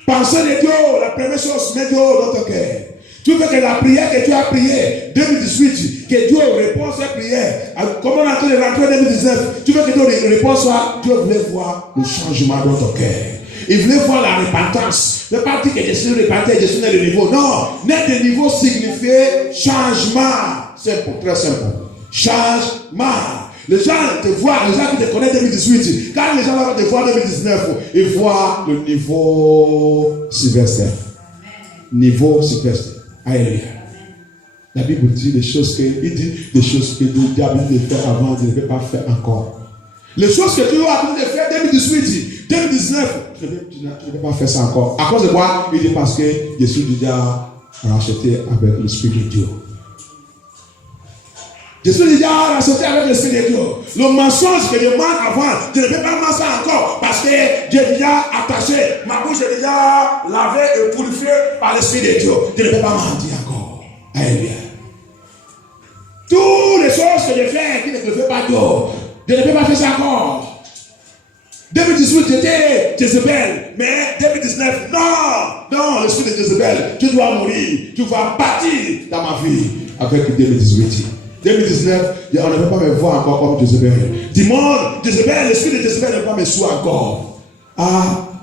Pensez de Dieu. La première chose, mets Dieu dans ton cœur. Tu veux que la prière que tu as priée 2018, que Dieu réponde à cette prière. Comment on a fait de rentrer en 2019? Tu veux que Dieu réponde à Dieu voulait voir le changement dans ton cœur. Il voulait voir la repentance. Ne pas dire que je suis repentant, je suis né de niveau. Non, naître de niveau signifie changement. Simple, très simple. Changement. Les gens te voient, les gens qui te connaissent 2018, quand les gens vont te voir 2019, ils voient le niveau sylvestre. Niveau sylvestre. Alléluia. La Bible dit des choses que, il dit des choses que le diable a fait avant, il ne peut pas faire encore. Les choses que tu as de faire 2018, 2019, tu ne peux pas faire ça encore. À cause de quoi? Il dit parce que je suis déjà racheté avec l'Esprit de Dieu. Je suis déjà racheté avec l'Esprit de Dieu. Le mensonge que je mange avant, je ne peux pas manger encore parce que j'ai déjà attaché. Ma bouche est déjà lavée et purifiée par l'Esprit de Dieu. Je ne peux pas mentir encore. Alléluia. Toutes les choses que je fais qui ne me fait pas Dieu, je ne peux pas faire ça encore. 2018, j'étais Jézabel, mais 2019, non, l'esprit de Jézabel, tu dois mourir, tu vas partir dans ma vie avec 2018. 2019, on ne peut pas me voir encore comme Jézabel. Dimanche, Jézabel, l'esprit de Jézabel ne peut pas me suivre encore.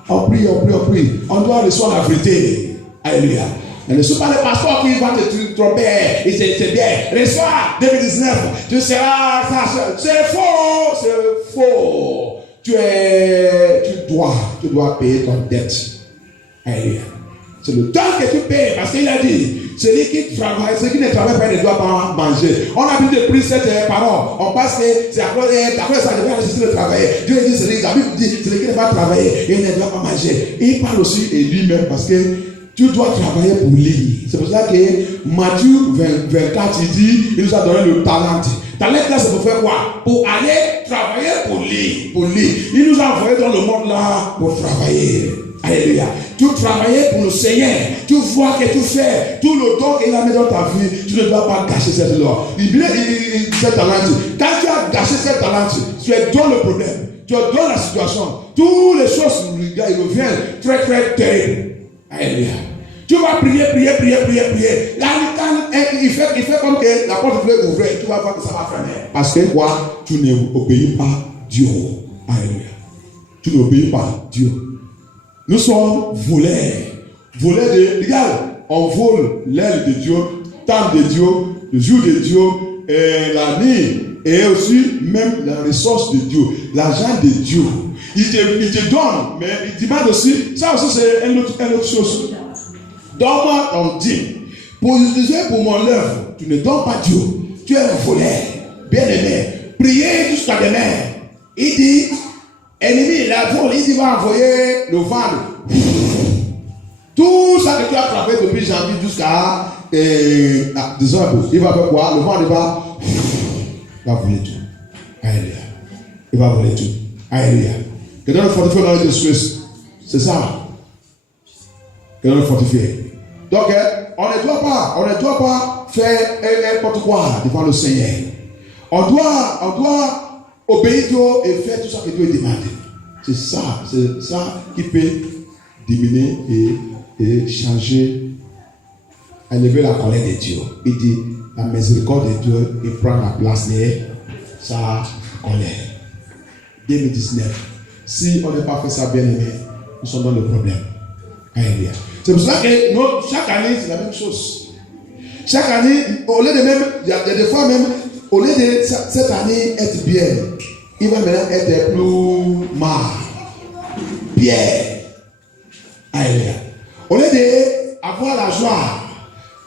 On prie. On doit recevoir la vérité. Alléluia. Et ne suis pas le pasteur qui va te tromper. Et c'est bien. Reçois 2019. Tu seras. C'est faux. Tu dois payer ton dette. Alléluia. C'est le temps que tu payes. Parce qu'il a dit, celui qui ne travaille pas ne doit pas manger. On a vu de prier cette parole. On pense que c'est après ça devrait nécessiter de travailler. Dieu dit, la Bible dit, celui qui ne va pas travailler, il ne doit pas manger. Et il parle aussi de lui-même parce que tu dois travailler pour lui. C'est pour ça que Matthieu 24, il dit, il nous a donné le talent. Talent là, c'est pour faire quoi? Pour aller travailler pour lui. Il nous a envoyé dans le monde là pour travailler. Alléluia. Tu travailles pour le Seigneur. Tu vois que tu fais tout le don qu'il a mis dans ta vie. Tu ne dois pas gâcher cette loi. Cette talent. Quand tu as gâché cette talent, tu es dans le problème. Tu es dans la situation. Toutes les choses ils reviennent très très terribles. Alléluia. Tu vas prier. Là, il fait comme que la porte voulait ouvrir. Tu vas voir que ça va fermer. Parce que quoi? Tu n'obéis pas Dieu. Alléluia. Tu n'obéis pas Dieu. Nous sommes voleurs. Regarde, on vole l'aile de Dieu, temps de Dieu, le jour de Dieu, et la nuit, et aussi même la ressource de Dieu, l'argent de Dieu. Il te donne, mais il demande aussi, ça aussi c'est une autre chose. Donne-moi ton dîme. Pour utiliser pour mon œuvre, tu ne donnes pas Dieu. Tu es un voleur, bien-aimé. Priez jusqu'à demain. Il dit, ennemi, la vol, il va envoyer le vent. Tout ça que tu as travaillé depuis janvier jusqu'à décembre, il va faire quoi? Le vent, il va voler tout. Alléluia. Il va voler tout. Alléluia. Que dans le fortifié dans le Jésus-Christ. C'est ça. Que dans le fortifié. Donc, on ne doit pas faire n'importe quoi devant le Seigneur. On doit obéir Dieu et faire tout ça que Dieu demande. C'est ça qui peut diminuer et changer, élever la colère de Dieu. Il dit, la miséricorde de Dieu, il prend la place de sa colère. 2019. Si on n'a pas fait ça bien aimé, nous sommes dans le problème. Alléluia. C'est pour ça que chaque année, c'est la même chose. Chaque année, au lieu de même, il y a des fois même, au lieu de cette année être bien, il va maintenant être plus mal. Bien. Alléluia. Au lieu d'avoir la joie,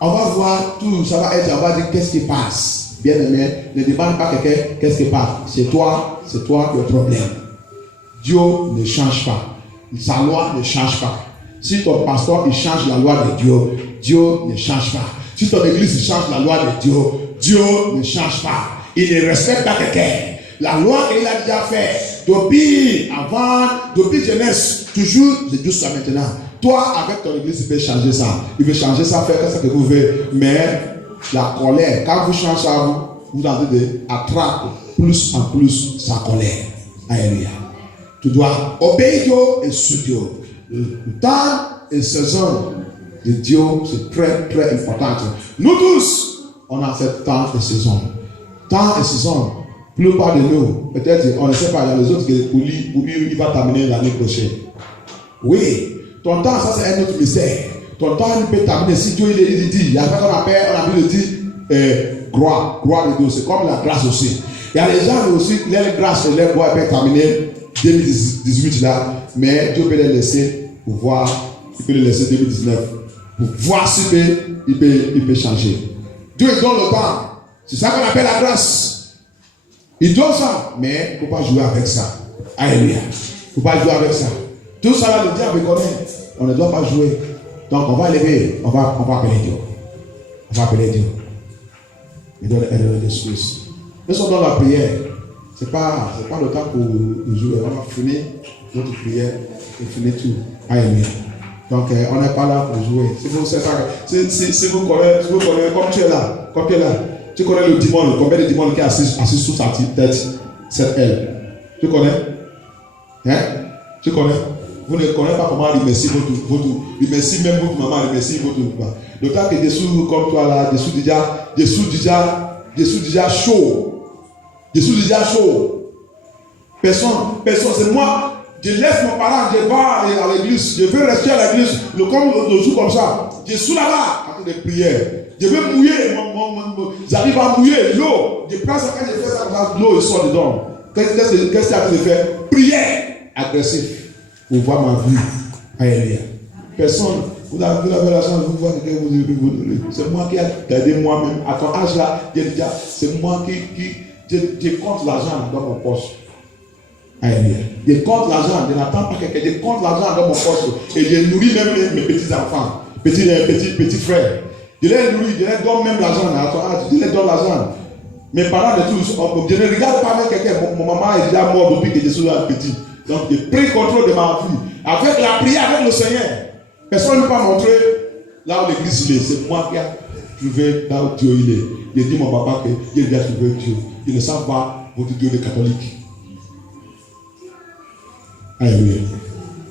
on va voir tout, ça va être, on va dire qu'est-ce qui passe. Bien aimé, ne demande pas quelqu'un qu'est-ce qui passe. C'est toi le problème. Dieu ne change pas. Sa loi ne change pas. Si ton pasteur il change la loi de Dieu, Dieu ne change pas. Si ton église change la loi de Dieu, Dieu ne change pas. Il ne respecte pas quelqu'un. La loi qu'il a déjà fait, depuis jeunesse, toujours, c'est jusqu'à maintenant. Toi, avec ton église, il peut changer ça. Il veut changer ça, faire ce que vous voulez. Mais la colère, quand vous changez ça, vous avez d'attraper plus en plus sa colère. Alléluia. Tu dois obéir Dieu et suivre Dieu. Le temps et saison de Dieu, c'est très très important. Nous tous, on a cette temps et saison. Temps et saison, la plupart de nous, peut-être, on ne sait pas, il y a les autres qui pour lui, il va terminer l'année prochaine. Oui, ton temps, ça c'est un autre mystère. Ton temps, il peut terminer. Si Dieu il dit, il y a ce qu'on appelle, on a pu le dire, gloire de Dieu, c'est comme la grâce aussi. Il y a les gens aussi, leur grâce et leur gloire peuvent terminer 2018 là, mais Dieu peut les laisser pour voir, il peut les laisser 2019 pour voir si il peut changer. Dieu il donne le temps. C'est ça qu'on appelle la grâce. Il donne ça, mais il ne faut pas jouer avec ça. Alléluia. Il ne faut pas jouer avec ça. Tout ça là, le diable connaît. On ne doit pas jouer. Donc on va lever, on va appeler Dieu. On va appeler Dieu. Il donne l'aide de Jésus. Nous sommes dans la prière. C'est pas le temps pour nous jouer. On va finir notre prière et finir tout. Alléluia. Donc, on n'est pas là pour jouer. Si vous connaissez, comme tu es là, tu connais le démon, combien de démons qui est assis sous sa tête, cette aile. Tu connais? Hein? Tu connais? Vous ne connaissez pas comment remercier votre remercier même votre maman, remercier votre papa. D'autant que dessous, comme toi là, dessous déjà chaud. Dessous déjà chaud. Personne, c'est moi. Je laisse mon parent, je vais à l'église, je veux rester à l'église, comme le jour comme ça. Je suis là-bas, en train de prier. Je veux mouiller, j'arrive à mouiller l'eau. Je prends ça quand je fais ça, l'eau sort dedans. Qu'est-ce que tu as fait de faire? Prière agressive pour voir ma vie. Alléluia. Personne, vous avez la chance de voir quelqu'un vous. C'est moi qui ai gardé moi-même. À ton âge là, c'est moi qui compte l'argent dans mon poche. Alléluia. Je compte l'argent, je n'attends pas quelqu'un, je compte l'argent dans mon poche. Et je nourris même mes petits-enfants, petits frères. Je les nourris, je les donne même l'argent à ton âge, je les donne l'argent. Mes parents de tous, je ne regarde pas avec quelqu'un. Mon maman est déjà morte depuis que je suis là petit. Donc, j'ai pris contrôle de ma vie. Avec la prière, avec le Seigneur. Personne ne peut pas montrer là où l'église il est. C'est moi qui ai trouvé là où Dieu il est. J'ai dit à mon papa que j'ai déjà trouvé Dieu. Ils ne savent pas votre Dieu des catholiques. Alléluia.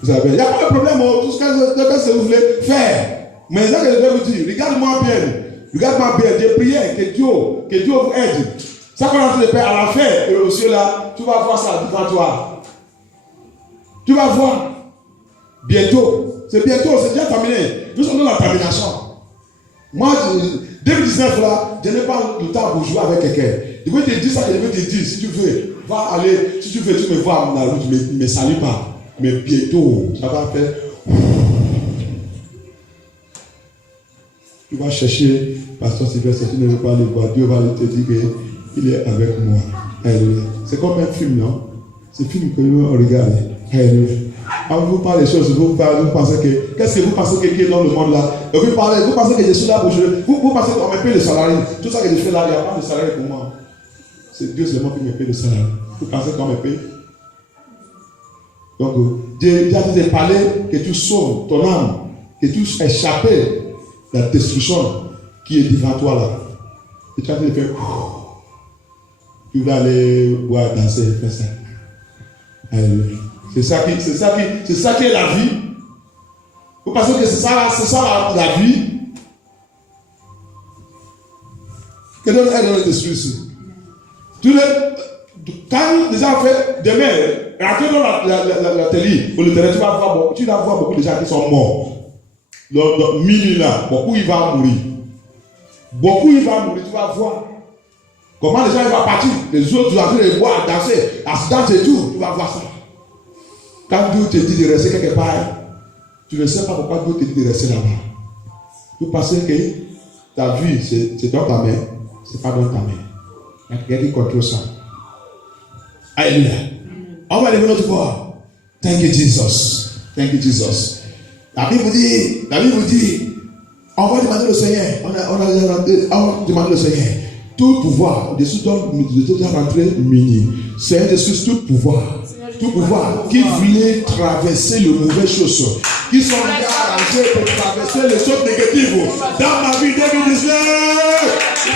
Vous savez, il n'y a pas de problème. Tout ce que vous voulez faire. Mais c'est ça que je vais vous dire. Regarde-moi bien. Regarde-moi bien. J'ai prié que Dieu vous aide. Ça qu'on est en train de faire à la fin, et au ciel là, tu vas voir ça devant toi. Tu vas voir. Bientôt. C'est bientôt, c'est déjà terminé. Nous sommes dans la termination. Moi, 2019 là, je n'ai pas le temps pour jouer avec quelqu'un. Je vais te dire ça, je vais te dire, si tu veux, va aller, si tu veux, tu me vois dans la route, ne me salue pas. Mais bientôt, ça va faire. Tu vas chercher, pasteur Sylvestre, tu ne veux pas le voir, Dieu va te dire qu'il est avec moi. C'est comme un film, non? C'est un film que nous regardons. Quand vous parlez des choses, vous pensez que. Qu'est-ce que vous pensez qui est dans le monde là? Vous pensez que je suis là pour jouer. Vous pensez qu'on me paye le salarié. Tout ça que je fais là, il n'y a pas de salarié pour moi. C'est Dieu seulement qui me paye le salarié. Vous pensez qu'on me paye? Donc, Dieu a dit de parler que tu sauves ton âme, que tu échappes de la destruction qui est devant toi là. Et tu as dit de faire. Tu vas aller boire, danser, faire ça. Alléluia. C'est ça qui est la vie. Vous pensez que c'est ça la vie? Que Dieu aide à détruire ici. Quand les gens fait demain, rentrez dans la télé, ou le terrain, tu vas voir beaucoup de gens qui sont morts. Dans minuit là, beaucoup ils vont mourir. Tu vas voir. Comment les gens vont partir. Les autres, tu vas les voir, danser, danser et tout. Tu vas voir ça. Quand Dieu te dit de rester quelque part, tu ne sais pas pourquoi Dieu te dit de rester là-bas. Vous pensez que ta vie, c'est dans ta main. Ce n'est pas dans ta main. Il y a quelqu'un qui contrôle ça. Alléluia. On va lever notre voix. Thank you, Jesus. Thank you, Jesus. La Bible vous dit, on va demander au Seigneur. On va demander au Seigneur. Tout pouvoir, au-dessus de déjà rentrer mini. C'est au-dessus tout pouvoir. Tout pouvoir qui voulait traverser les mauvaises choses, qui sont déjà arrangés pour traverser les choses négatives. Dans ma vie 2019,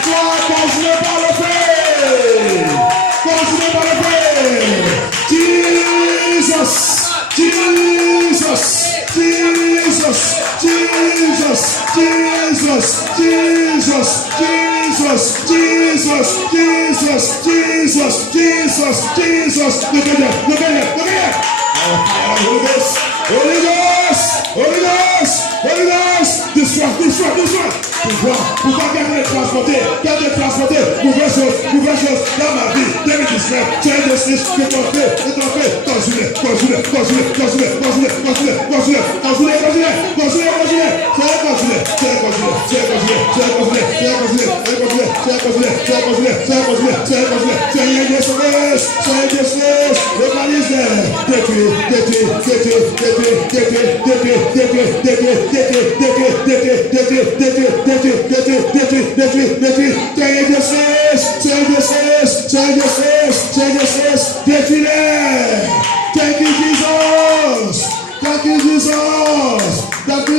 toi, continuez par le faire. Continuez par le faire. Jesus, Jesus, Jesus, Jesus, Jesus, Jesus, Jesus, Jesus, Jesus, Jesus, Jesus, Jesus. Look at that. Holy Ghost, Holy Ghost, Holy Ghost, Holy Ghost. Destroy. Pouvoir garder transporter, nouvelle chose dans ma vie. 2019, tu es dessus, détrompé, continue.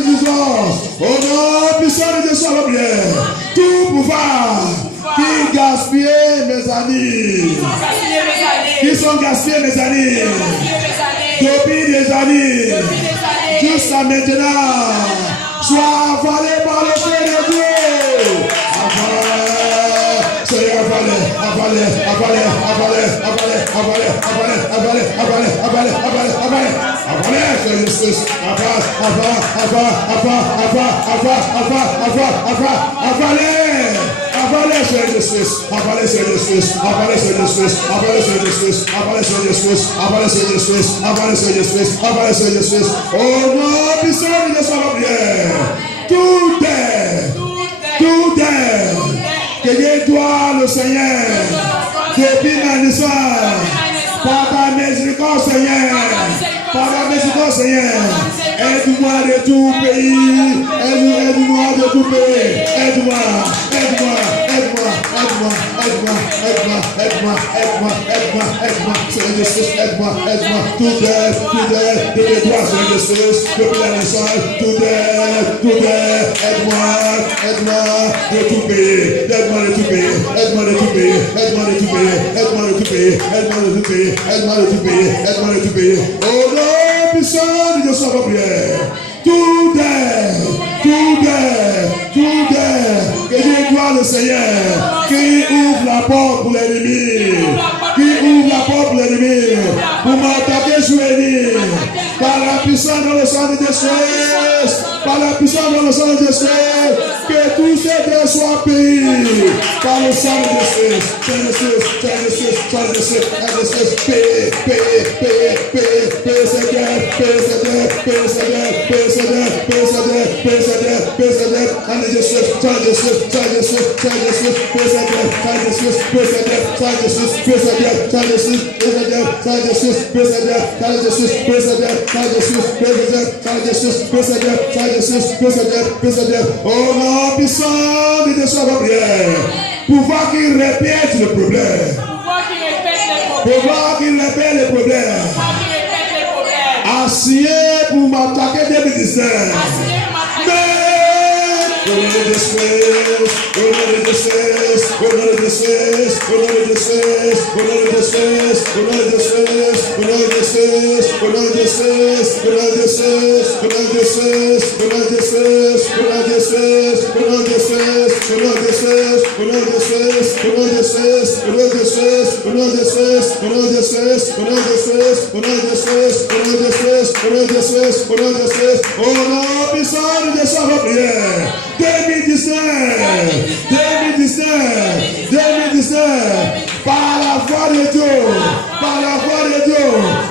Jesus. Au nom puissant de Jésus, à la prière. Tout pouvoir qui gaspille mes années. Qui sont gaspillés mes années. Depuis des années. Jusqu'à maintenant. Sois avalé par le feu de Dieu. Seigneur, avalé. Oh non, puissant de sa prière. Tout est. Que Dieu doit le Seigneur. Depuis ma naissance. Par ta miséricorde, Seigneur. Par ta miséricorde, Seigneur. Aide-moi de tout pays. Aide-moi de tout pays. Aide-moi. Seigneur Jésus, aide-moi. Tout est. De tes droits, Seigneur Jésus. Depuis la naissance. Tout est. Aide-moi. De tout pays. Aide-moi de tout pays. Oh non, puissant de Dieu, sa prière. Tout est. Que Dieu gloire le Seigneur. Qui ouvre la porte pour l'ennemi. Pour m'attaquer sur l'ennemi. Par la puissance dans le sang de Jésus. Que tous ces dés soient payés. Par le sang de Jésus. Oh non, puissant de Dieu, sa prière. Pouvoir qu'il répète le problème. Pouvoir qu'il répète le problème. Assigné pour m'attaquer 2019. Au nom de Jésus,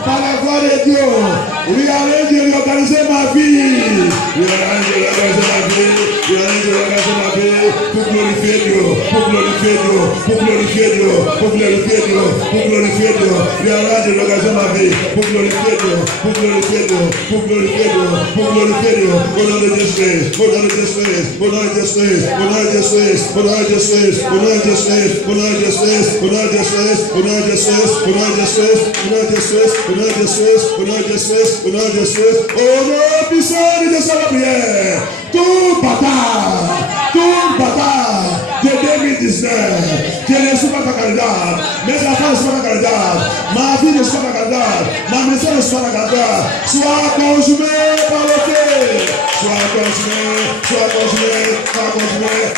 par la voix de Dieu, oui, allez Dieu organiser ma vie, pour glorifier Dieu, oui, allez organiser ma vie, pour glorifier Dieu, au nom de Jésus, tout bataille de 2019, je ne suis pas ta candidate, mes enfants ne sont pas ta candidate, ma vie ne soit pas ta candidate, ma maison ne soit pas ta candidate, sois consumé par le feu, sois consumé,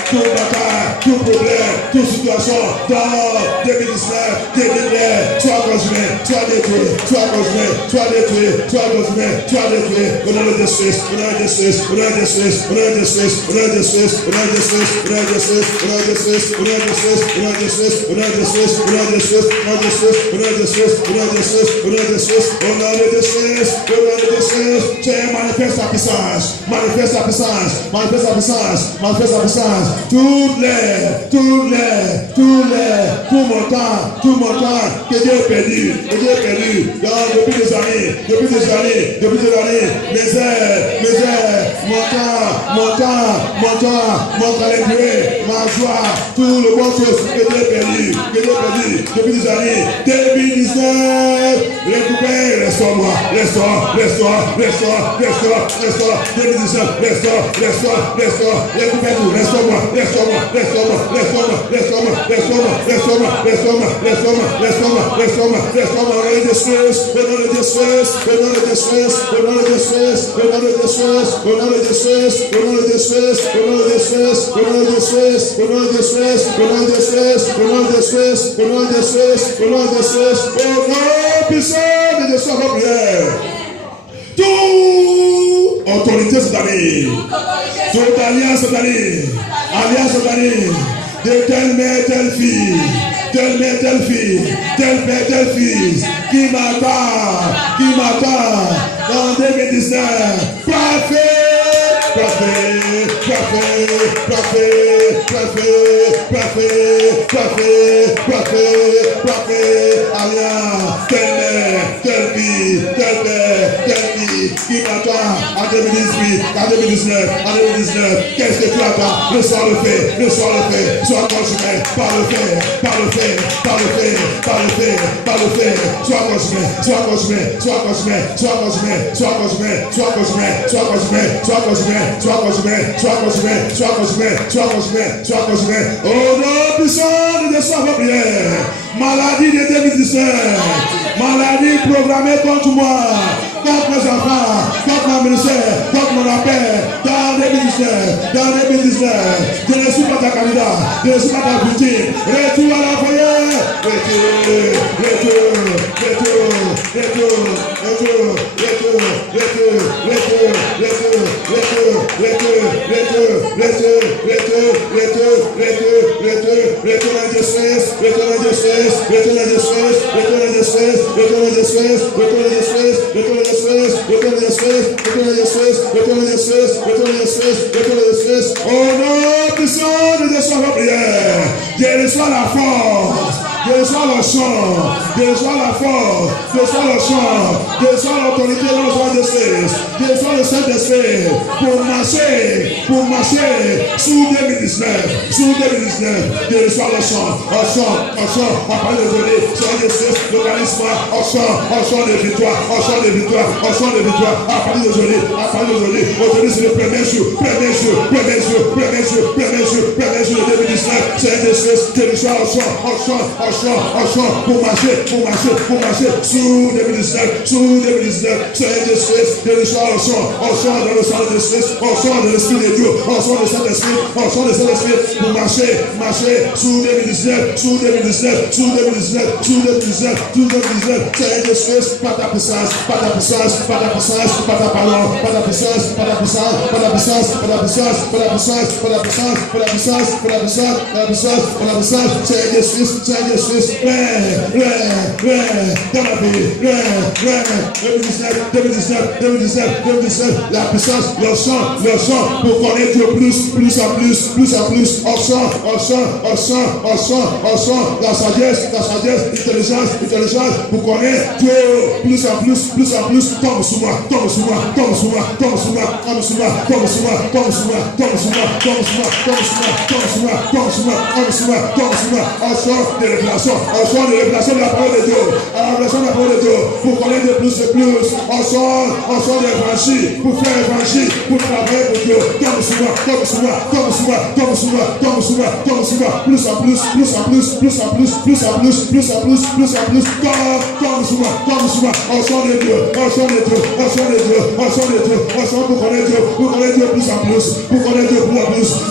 tout bataille, tout problème, toute situation, dans 2019, sois consumé, sois détruit, au nom de Jésus, manifeste ta puissance, tout mon temps, que Dieu est perdu, depuis des années, misère, mon temps, montre les dieux, ma joie, tout le bon chose que Dieu est perdu depuis des années. 2019, récupère, restaure-moi, restaure. 2019, restaure, récupère tout, restaure-moi. Toute autorité cette année, toute alliance cette année, de telle mère, telle fille, tel père, tel fils, qui m'attend dans 2019, tel fils, qui m'attend en 2018, en 2019, qu'est-ce que tu attends? Le soir le fait, sois consumé par le fait, sois consumé. Au nom puissant de Dieu, sois prière. Maladie de 2019, maladie programmée contre moi, contre mes enfants, contre mon ministère, contre mon appel, dans 2019, je ne suis pas ta candidat, je ne suis pas ta victime. Retour à la prière, au nom puissant de Dieu, sois la prière. Je reçois la force, je reçois le chant, je reçois la force, je reçois le chant, je reçois l'autorité dans le soir de Cesse, je reçois le Saint-Esprit pour marcher sous 2019, je reçois le chant, à partir de aujourd'hui, soir de Cesse, localisme, au chant de victoire, à partir d'aujourd'hui, aujourd'hui c'est le premier jour de 2019, c'est un Cesse, je reçois au chant, pour marcher, sous 2019, c'est un Cesse, je reçois au chant dans le sang de Cesse, au chant de l'Esprit de Dieu, au chant de Saint-Esprit, pour marcher, sous 2019, c'est un Cesse, pas ta puissance, pas ta parole, pas ta puissance, c'est un Cesse, dans la vie, 2019, la puissance, le chant, pour connaître Dieu plus en plus, au chant, la sagesse, intelligence, pour connaître Dieu plus en plus, tombe sous moi, au chant de révélation de la parole de Dieu, pour connaître de plus, au chant de l'évangile, pour faire l'évangile, pour travailler pour Dieu, tombe sous moi, plus en plus, tombe sous moi, au chant de Dieu, pour connaître Dieu, plus en plus, pour connaître Dieu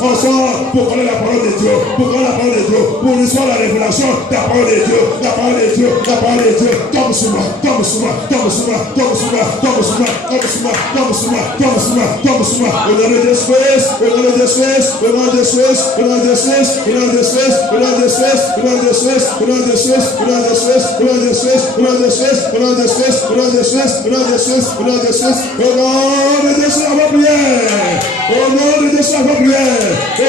au chant, pour connaître la parole de Dieu, pour recevoir la révélation de la parole de Dieu, tombe sous moi, au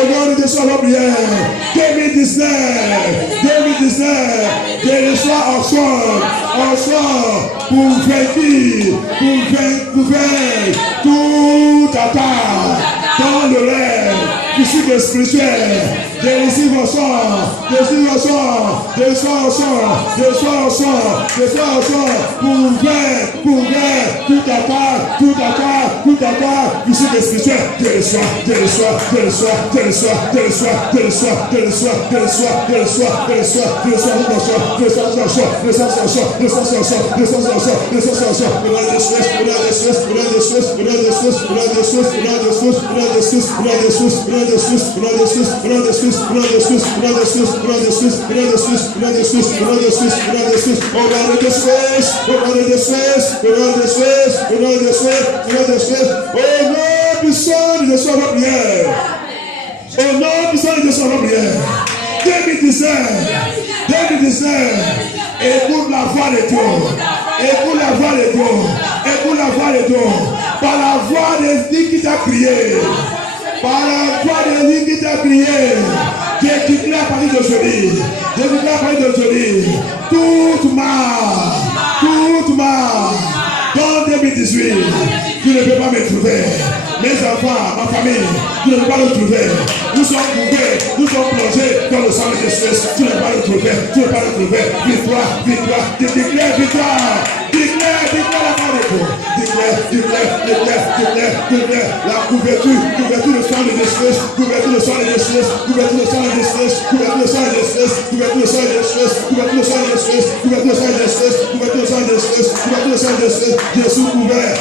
nom de Jésus, la prière. 2019, je reçois un chant pour vaincre toute attaque dans physique et spirituelle. Je récite au sort, je récite au sort, je sois au sort, je sois au sort, je sois au sort, pour faire, tout attaque, physique et spirituelle. Je reçois, je reçois, je reçois, je reçois, je reçois, je reçois, je reçois, je reçois, je reçois, je reçois, je reçois, je reçois, je reçois, je reçois, je reçois, je reçois, je reçois, écoute la voix de Dieu. Écoute la voix de Dieu. Écoute la voix de Dieu. Par la voix de Dieu qui t'a crié. Par la voix de Dieu qui t'a crié. Je déclare à partir d'aujourd'hui. Je déclare à partir d'aujourd'hui. Toute ma. Dans 2018, tu ne peux pas me trouver. Mes enfants, ma famille, tu ne peux pas le trouver. Nous sommes trouvés, nous sommes plongés dans le sang de Jésus. Tu ne peux pas le trouver, tu ne peux pas le trouver. Victoire, victoire, je déclare victoire. Déclare la parole de Dieu. Déclare la couverture du sang de Jésus, couverture du sang de Jésus, couverture du sang de Jésus, couverture du sang de Jésus, couverture du sang de Jésus, couverture du sang de Jésus, couverture du sang de Jésus, couverture du sang de Jésus, couverture du sang de Jésus. Jésus couvert,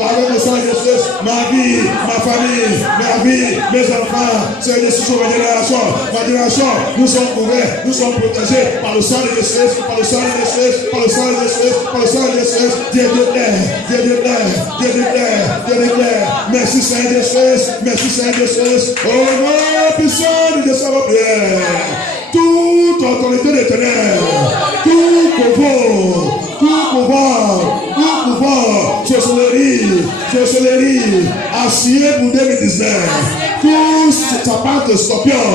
avec le sang de Jésus, ma vie, ma famille, mes enfants, c'est une décision de ma génération, nous sommes couverts, nous sommes protégés par le sang de Jésus, par le sang de Jésus, par le sang de Jésus, par le sang de Jésus. Dieu déclare, merci Seigneur Jésus, au nom puissant de Jésus, notre prière. Toute autorité des ténèbres, tout pouvoir, sorcellerie, assigné pour 2019, tout sapin de scorpion,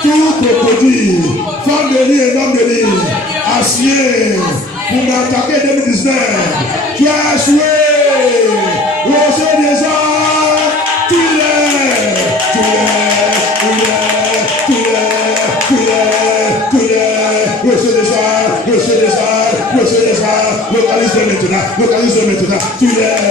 tout crocodile, femme de lit et homme de lit, assigné pour m'attaquer 2019, tu as échoué, reçois des armes, tu l'es, localise maintenant, tu l'es,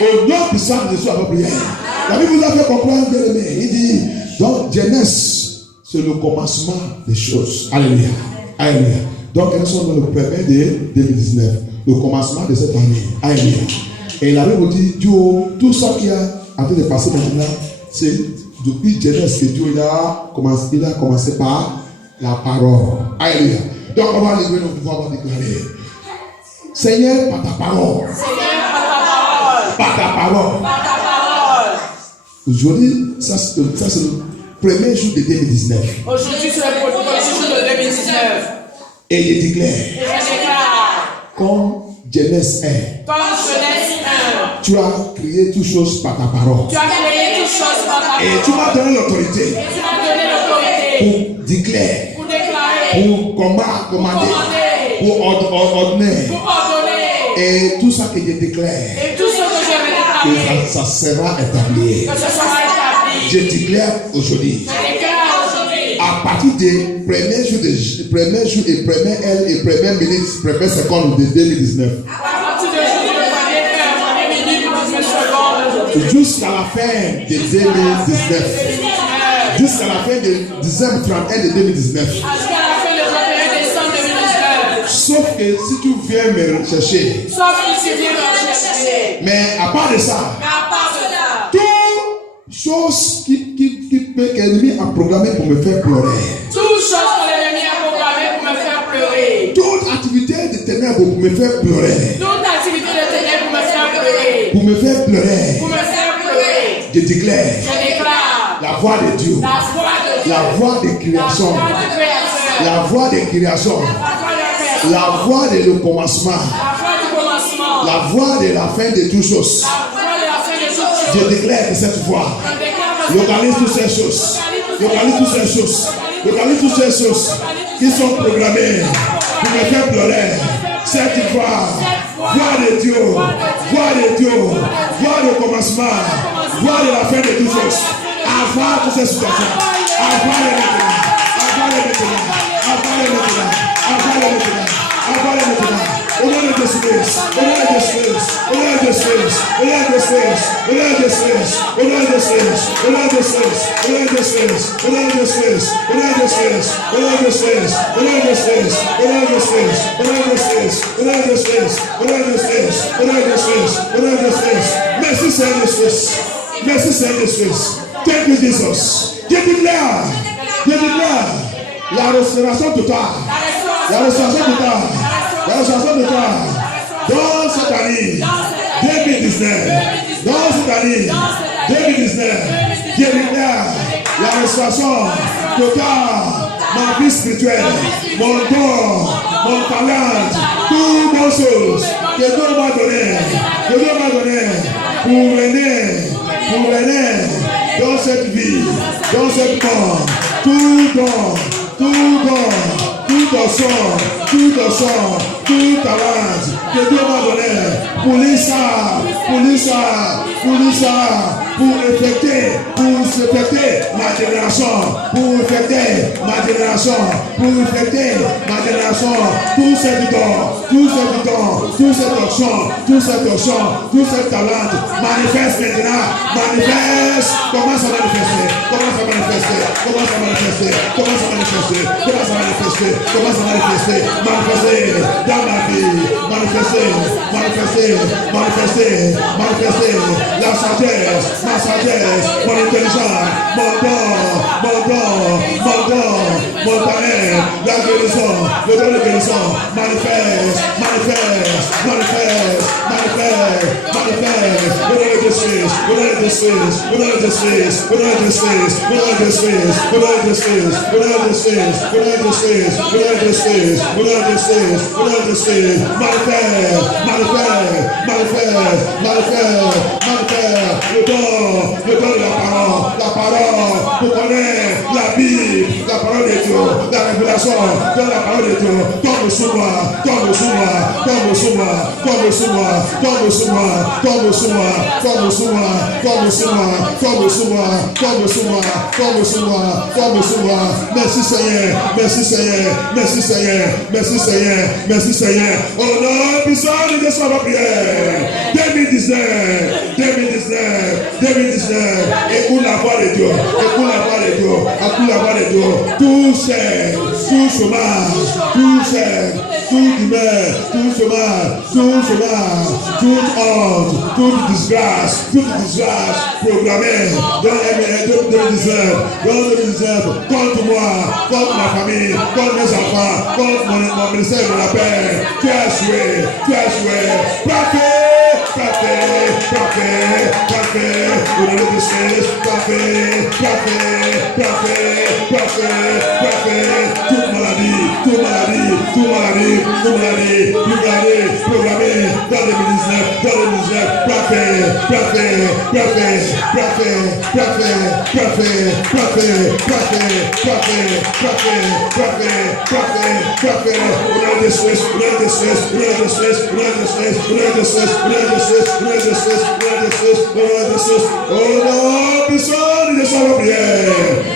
au nom puissant de soi, votre prière. La Bible vous a fait comprendre, bien aimé. Il dit, donc, Genèse, c'est le commencement des choses. Alléluia. Alléluia. Donc, nous sommes dans le premier de 2019, le commencement de cette année. Alléluia. Et la Bible vous dit, Dieu, tout ça qui a en train de passer maintenant, c'est depuis Genèse que Dieu a commencé par la parole. Alléluia. Donc, on va lever nos pouvoirs, on va déclarer. Seigneur, par ta parole. Par ta parole. Aujourd'hui, ça c'est le premier jour de 2019. Aujourd'hui, c'est le premier jour de 2019. Et je déclare. Comme Genèse 1. Tu as créé toutes choses par ta parole. Et tu m'as donné l'autorité. Pour déclarer. Pour commander. Pour ordonner. Et tout ça que je déclare. Que ça sera établi. Je déclare aujourd'hui. À partir des premiers jours et premières heures et premières minutes, premières secondes de 2019. Jusqu'à la fin de 2019. Jusqu'à la fin de décembre 31 de 2019. Sauf que si tu viens me rechercher. Mais à part de ça. Toute chose que l'ennemi a programmé pour me faire pleurer. Toute activité de ténèbres pour me faire pleurer. Pour me faire pleurer. Je déclare. La voix de Dieu. La voix de création. La voix de création. La voix de le commencement. La voix de la fin de toutes choses. Je déclare que cette voix localise toutes ces choses. Localise toutes ces choses. Localise toutes ces choses qui sont programmées pour me faire pleurer. Cette voix de Dieu, voix de Dieu, voix de commencement, voix de la fin de toutes choses. Avant toutes ces situations, avant les maintenant, avant les maintenant, avant les maintenant, avant les maintenant, avant les maintenant. Au nom de Jésus, au nom de Jésus, au nom de Jésus, au nom de Jésus, au nom de Jésus, au nom de Jésus, au nom de Jésus, au nom de Jésus, au nom de Jésus, au nom de Jésus, au nom de Jésus, au nom de Jésus, au nom de Jésus, au nom de Jésus, au nom de Jésus, au nom de Jésus, au nom de Jésus, au nom de Jésus. Merci Seigneur Jésus. Merci Seigneur Jésus. Thank you Jesus. Je déclare la restauration totale. La restauration totale. La restauration totale. Dans cette année 2019. Dans cette année 2019. Je déclare la restauration totale. Ma vie spirituelle, mon corps, mon talent, toutes les choses que Dieu m'a donné, pour venir dans cette vie, dans cette mort, tout don, tout talent que Dieu m'a donné, pour effecter ma génération, tout ce talent manifeste maintenant, commence à manifester dans ma vie, manifester la sagesse, ma sagesse, mon intelligence, mon talent, la guérison, le don de guérison, manifeste, le don de la parole, pour connaître la Bible, la parole de Dieu, la révélation de la parole de Dieu, tombe sur moi, merci Seigneur, au nom puissant de Jésus, ma prière, 2019, écoute la voix de Dieu, tout chômage, toute honte, toute disgrâce programmée dans 2019, contre moi, contre ma famille, contre mes enfants, contre mon ministère de la paix, tu as joué, toute maladie, programmée dans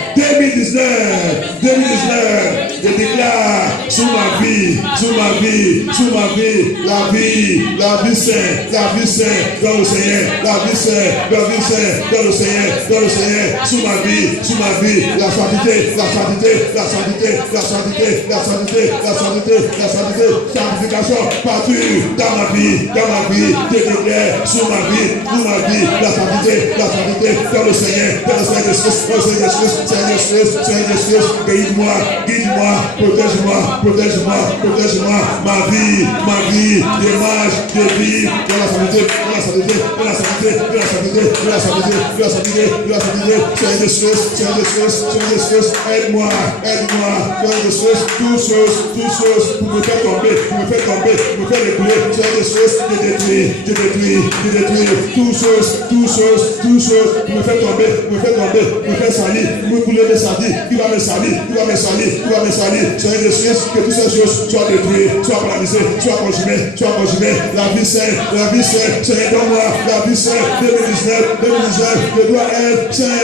2019, je déclare sur ma vie, la vie sainte dans le Seigneur, sur ma vie, la sainteté, sanctification partout dans ma vie, je déclare sur ma vie, la sainteté dans le Seigneur, Seigneur Jésus, guide-moi, protège-moi, protège-moi, protège-moi, ma vie, démarche, de vie, de la santé, de la santé, de la santé, de la santé, de la santé, de la santé, de la santé, Seigneur de Suisse, Seigneur de Suisse, Seigneur de Suisse, aide-moi, Seigneur de Suisse, toutes choses, pour me faire tomber, pour me faire reculer, Seigneur de Suisse, te détruire, toutes choses, pour me faire tomber, me faire salir, me couler de salir, il va me salir, Seigneur de Suisse, que toutes ces choses soient détruites, soient paralysées, soient consumées, la vie sainte, Seigneur, donne-moi la vie sainte, 2019, je dois être saint,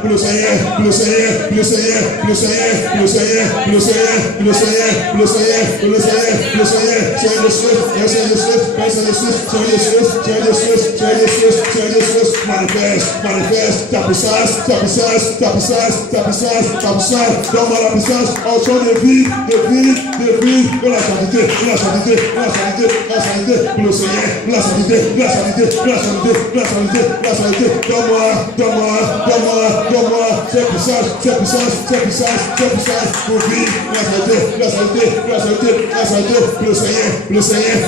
pour le Seigneur, manifeste ta puissance, donne-moi la puissance, au son de vie, de la santé, pour le Seigneur, la santé, donne-moi cette puissance, pour vivre la santé, pour le Seigneur,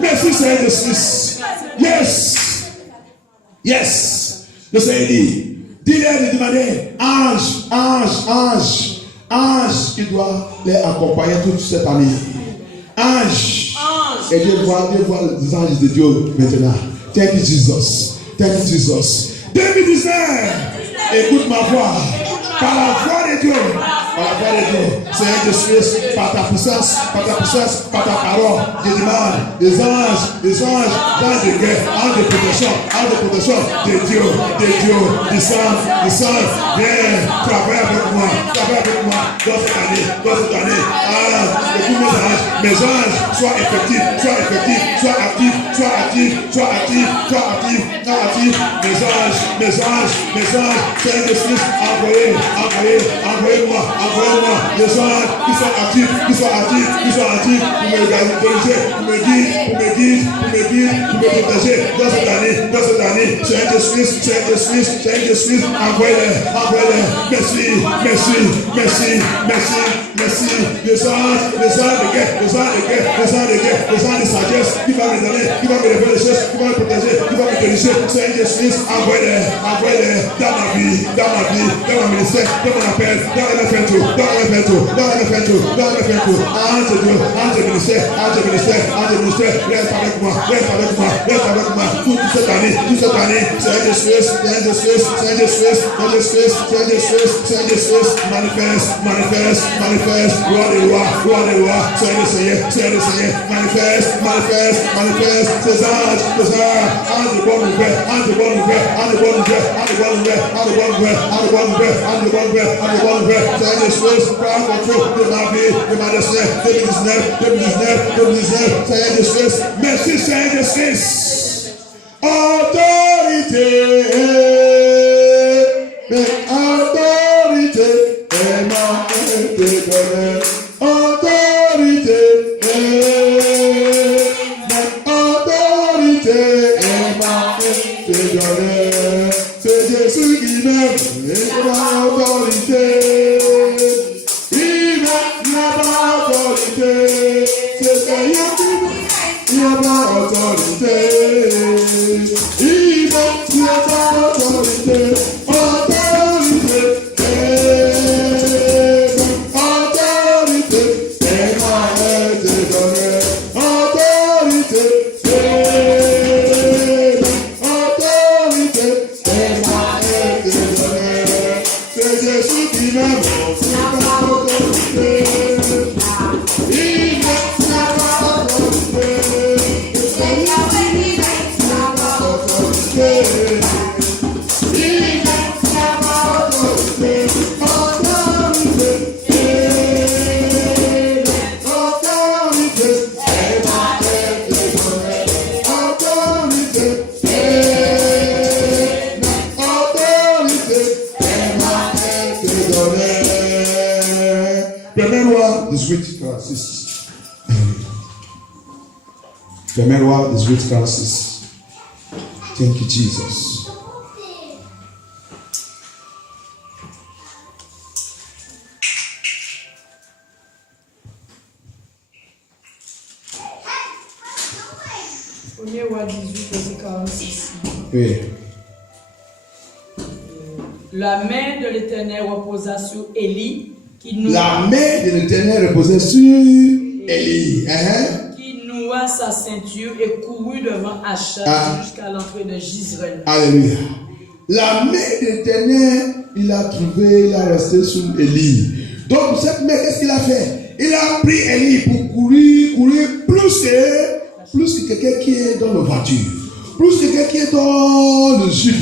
merci Seigneur de Suisse. Yes. Le Seigneur dit, dis-leur de demander, ange qui doit les accompagner toute cette année. Ange. Et Dieu voit les anges de Dieu maintenant. Thank you Jesus. 2019, écoute ma voix. Par la voix de Dieu, Seigneur de Suisse, par ta puissance, par ta parole, je demande des anges de guerre, anges de protection, de Dieu, du sang, viens, travaille avec moi, dans cette année, que tous mes anges soient effectifs, soient actifs, mes anges, Seigneur de Suisse, envoyez-moi des anges qui sont actifs, pour me guider, pour me protéger dans cette année, Seigneur de Suisse, envoyez-les, merci, des anges de guerre, des anges de sagesse, qui va me donner, qui va me révéler les choses, qui va me protéger, qui va me diriger, Seigneur de Suisse, envoyez-les dans ma vie, dans mon ministère, dans mon appel, dans le fait tout. Ange de Dieu, ange de ministère, reste avec moi, toute cette année, Seigneur de Suisse, manifeste, roi des rois, Seigneur, manifeste, ces anges de bonne nouvelle, Seigneur de Suisse, prends contrôle de ma vie, de ma destinée, 2019, Seigneur de Suisse, merci Seigneur de Suisse, autorité est ma donnée, autorité est ma donnée, c'est Jésus qui m'aime, et ma autorité. Remember the sweet Francis. Thank you, Jesus. 1er roi 18, verset 46. Oui. La main de l'Éternel reposa sur Élie, qui noua, La main de l'Éternel reposait sur Élie. qui noua sa ceinture et courut devant Achab jusqu'à l'entrée de Jezreel. Alléluia. La main de l'Éternel, il a trouvé, il a resté sur Élie. Donc cette main, qu'est-ce qu'il a fait? Il a pris Élie pour courir plus que quelqu'un qui est dans la voiture, plus que quelqu'un qui est dans le jeep,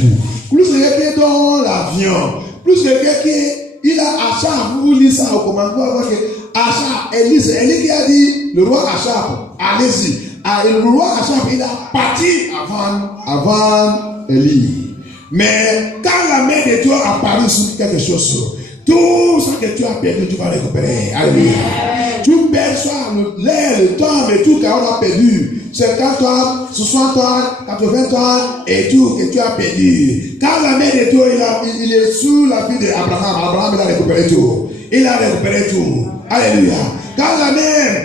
plus que quelqu'un qui est dans l'avion, plus que quelqu'un qui est... Il a Achab, vous lisez ça au commandement, Achab, Élie qui a dit, le roi Achab, allez-y. Le roi Achab, il a parti avant Élie. Mais quand la main de Dieu apparaît sur quelque chose, tout ce que tu as perdu, tu vas récupérer. Alléluia. Tu perçois l'air, le temps, mais tout ce qu'on a perdu. 50 ans, 60 ans, 80 ans, et tout que tu as perdu. Quand la main de Dieu, il est sous la vie d'Abraham, Abraham, il a récupéré tout. Il a récupéré tout. Alléluia. Quand la main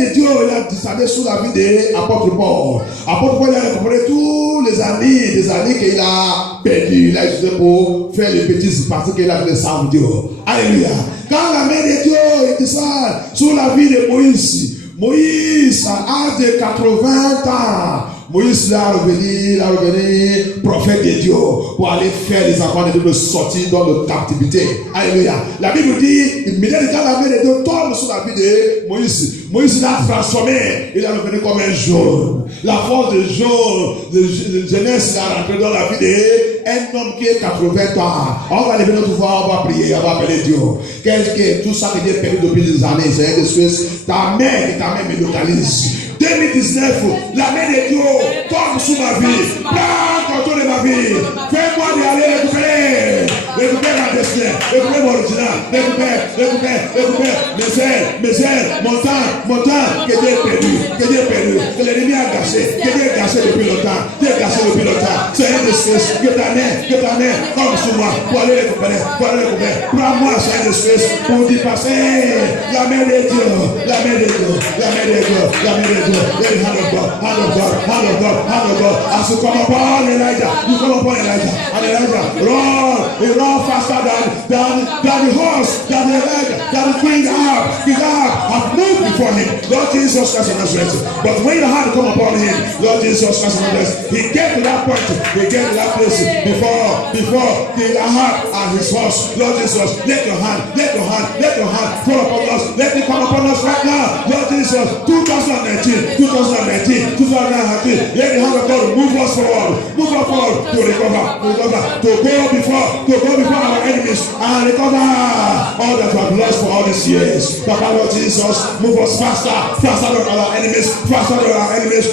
de Dieu, il a descendu sous la vie de l'apôtre Paul. L'apôtre Paul, il a récupéré tous les années qu'il a perdu. Il a utilisé pour faire les petits parce qu'il a fait le sang de Dieu. Alléluia. Quand la main de Dieu descend sous la vie de Moïse, à l'âge de 80 ans, Moïse l'a revenu prophète de Dieu pour aller faire les enfants de Dieu sortir dans la captivité. Alléluia. La Bible dit, immédiatement quand la main de Dieu tombe sur la vie de Moïse l'a transformé. Il est revenu comme un jaune. La force de jaune, de jeunesse, il a rentré dans la vie d'un homme qui est 80 ans. On va lever notre voix, on va prier, on va appeler Dieu. Qu'est-ce que tout ça que Dieu a perdu depuis des années, c'est des choses. Ta main me localise. 2019, la main de Dieu tombe sous ma vie. Prends contrôle de ma vie. Fais-moi d'y aller récupérer ma destinée, récupérer mon original, récupérer mes ailes, mon temps que Dieu a perdu, que l'ennemi a gâché, que Dieu a gâché depuis longtemps, C'est un disgrace que ta main tombe sur moi pour aller récupérer. Prends-moi, c'est un disgrace pour y passer. La main de Dieu. Let the hand of God. As you come upon Elijah, and Elijah run faster than the horse, than Elijah, than the king have moved before him. Lord Jesus Christ of Nazareth. But when the hand come upon him, Lord Jesus Christ of Nazareth, he get to that point, he get to that place before King Ahab and his horse. Lord Jesus, let your hand fall upon us. Let it come upon us right now. Lord Jesus, 2019, let the hand of God move us forward to recover, to go before our enemies and recover all that we have lost for all these years. Papa, Lord Jesus, move us faster than our enemies, faster than our enemies.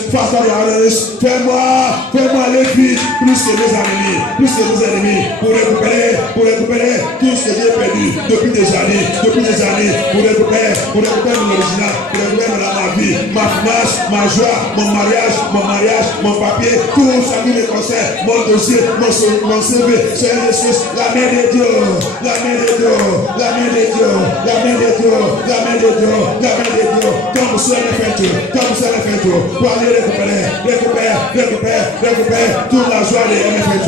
Fais-moi aller vite, plus que mes ennemis, pour récupérer tout ce que j'ai perdu depuis des années, pour récupérer mon original, pour récupérer ma vie, ma finance, ma joie, mon mariage, mon papier, tout ce qui me concerne, mon dossier, mon CV, c'est la main de Dieu, tombe sur la fête, pour aller récupérer toute la joie de MFT,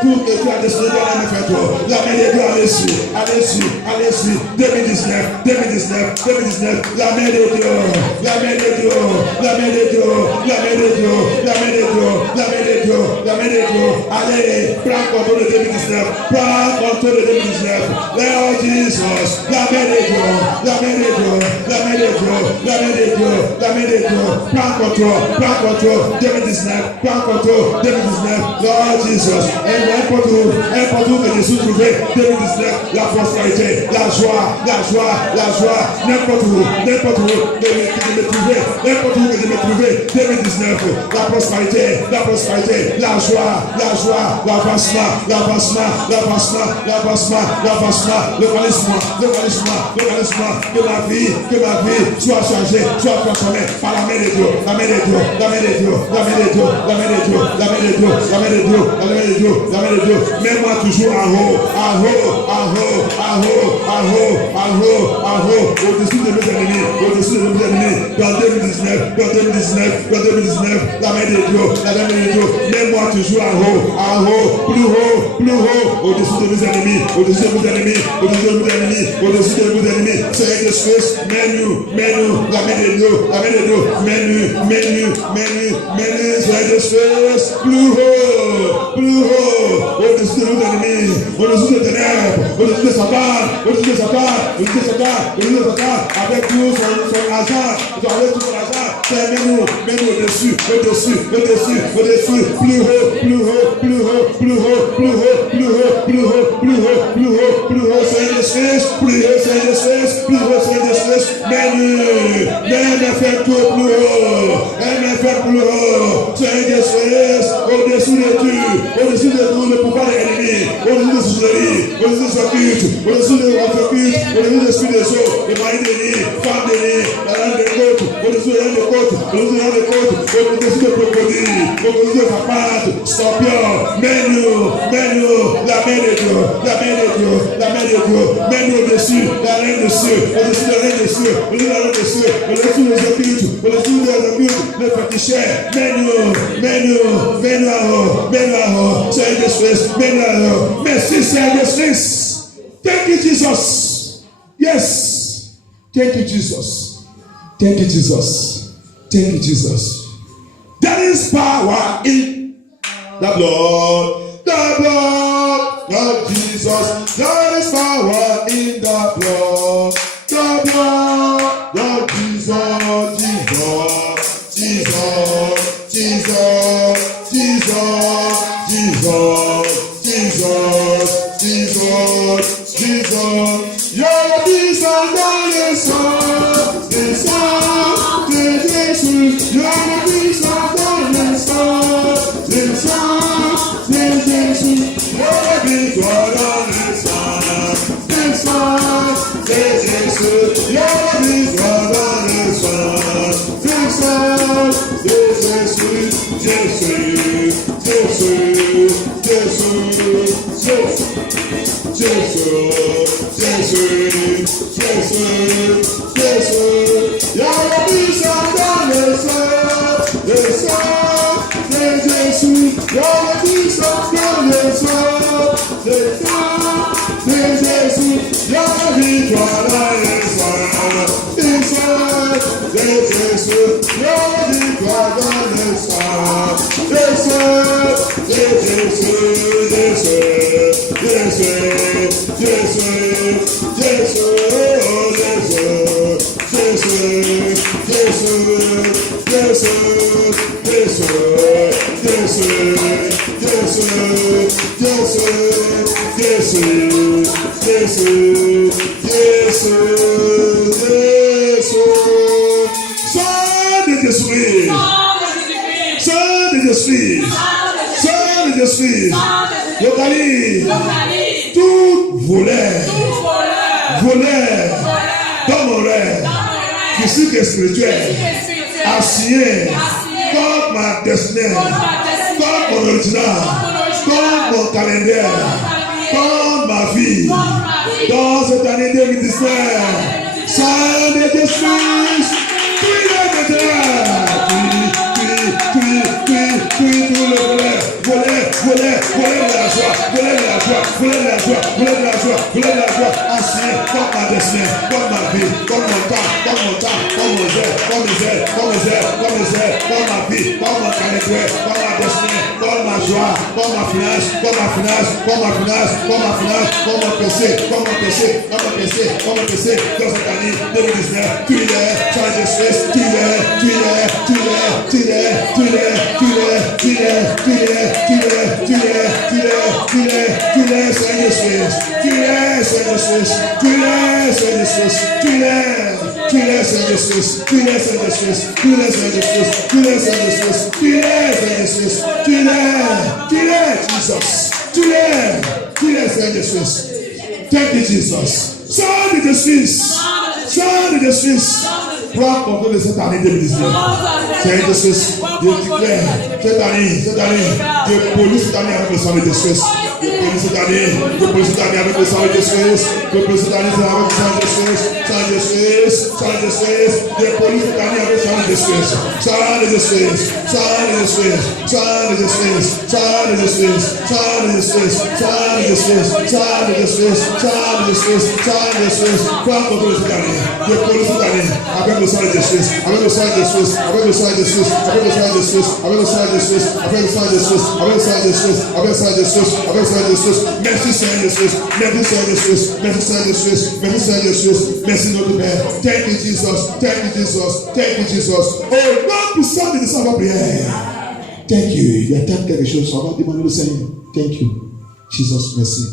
tout que tu as décidé dans MFT, la main de Dieu, allez-y, 2019, la main de Dieu, allez, prends contrôle de 2019, Lord Jesus, la main de Dieu, prends contrôle, 2019, Lord Jesus, et n'importe où que je suis trouvé, 2019, la prospérité, la joie, n'importe où que je me trouvais, 2019, la prospérité, la joie, l'avancement, localise-moi, que ma vie soit changée, soit transformée, par la main de Dieu, la main de Dieu, la main de Dieu, la main de Dieu, la main de Dieu, la main de Dieu, la main de Dieu, la main de Dieu, la main de Dieu. Mets-moi toujours en haut, au-dessus de mes ennemis, dans 2019, la main de Dieu, mets-moi toujours en haut, plus haut, au-dessus de mes ennemis, Seigneur Jésus-Christ, mets-nous, la main de Dieu, mets-nous, Seigneur Jésus-Christ, plus haut, au-dessus de nos ennemis, au-dessus des ténèbres, au-dessus de Satan, avec tout son argent, avec tout son argent, mets-nous au-dessus, plus haut, Seigneur Jésus, plus haut, mets-nous faire tout plus haut, Seigneur Jésus, au-dessus de tout le pouvoir de l'ennemi, au-dessus de sorcellerie, au-dessus de sa culte, au-dessus de votre culte, au-dessus de l'esprit des eaux, de mari d'ennemi, femme d'ennemi, la reine des côtes, au-dessus de la des côtes, au-dessus de crocodile, au-dessus de papate, scorpion, mets-nous, la main de Dieu, mets-nous au-dessus, la reine des cieux, au-dessus de la reine des cieux, au-dessus des occultes, au-dessus des occultes, le féticheur, mets-nous en haut, Seigneur Jésus, mets-nous en haut. Merci, Seigneur Jésus. Thank you, Jesus. Yes. Thank you, Jesus. There is power in the blood of Jesus. There is power in the blood of Jesus. Your peace and darkness, the Son, the Jesus. Your peace and darkness, the Son, the Jesus. Your peace and darkness, the Son, the Jesus. Your peace and darkness, the Son, the Jesus. Tout voleur dans mon rêve, physique et spirituel, assigné contre ma destinée, contre mon original, contre mon calendrier, contre ma vie, dans cette année 2019, sans des excuses, assis comme ma destinée, comme ma vie, comme mon temps, comme mon zèle, comme ma vie, comme mon calendrier, comme ma destinée, comme ma joie, comme ma finance, comme mon péché, dans cette année 2019, tu l'es, Saint Jésus, tu Thank you, Jesus. Son de Jésus. prends contrôle de cette année 2019. Seigneur Jésus, je déclare cette année, je pollue cette année avec le sang de Jésus. Je pollue cette année avec le sang de Jésus. Je pollue cette année avec le sang de Jésus. Sang de Jésus, sang de Jésus. Je pollue cette année avec le sang de Jésus. Sang de Jésus, sang de Jésus, sang de Jésus, sang de Jésus, sang de Jésus, sang de Jésus, sang de Jésus, sang de Jésus, sang de Jésus. Prends contrôle de cette année. Je pollue cette année avec le sang de Jésus, avec le sang de Jésus, avec le sang de Jésus, avec le sang de Jésus, avec le sang de Jésus, avec le sang de Jésus, avec le sang de Jésus, avec le sang de Jésus, avec le sang de Jésus. Merci Seigneur Jésus, merci Seigneur Jésus, merci Seigneur Jésus, merci Seigneur Jésus, merci notre Père. Thank you Jesus, thank you Jesus, thank you Jesus. Oh, non puissant de sa prière. Thank you. Il y a peut-être quelque chose, on va demander au Seigneur. Thank you. Jesus, merci.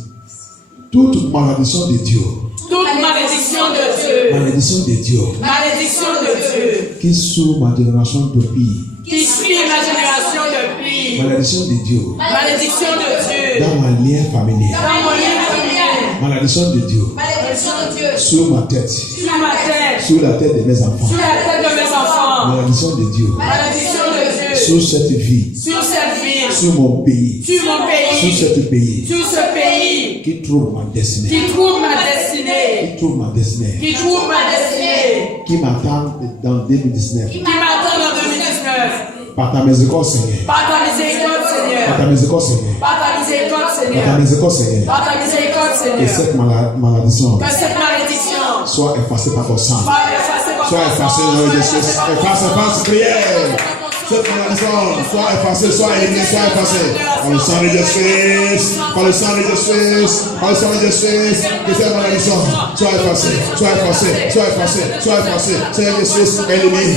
Toute malédiction de Dieu. Toute malédiction de Dieu. Malédiction de Dieu. Malédiction de Dieu. Qui sous ma génération depuis. Qui suit ma génération depuis. Malédiction de Dieu. Malédiction de Dieu. Dans ma lien familial. Dans mon lien familial. Malédiction de Dieu. Malédiction de Dieu. Sur ma tête. Sur ma tête. Sur la tête de mes enfants. Sur la tête de mes enfants. Malédiction de Dieu. Malédiction de Dieu. Sur cette vie. Sur cette ville. Sur mon pays. Sur mon pays. Sur ce pays. Sur ce pays. Qui trouve ma destinée. Qui trouve ma destinée. Qui trouve ma destinée. Qui trouve ma destinée. Qui m'attend dans 2019. Qui m'attend dans 2019. Par ta miséricorde, Seigneur. Par ta miséricorde, Seigneur. Par ta miséricorde, Seigneur. Par ta miséricorde, Par ta Seigneur. miséricorde, Seigneur. Par ta miséricorde, Que Seigneur. cette malédiction Que cette malédiction soit effacée par ton sang. soit effacée par Soit ton effacée sang. au nom de Jésus. Efface, prière. Cette malédiction soit effacée, soit éliminée, soit effacée. Par le sang de Jésus. Par le sang de Jésus. Par le sang de Jésus. Que cette malédiction soit effacée, soit effacée, soit effacée, soit effacée. Seigneur Jésus, élimine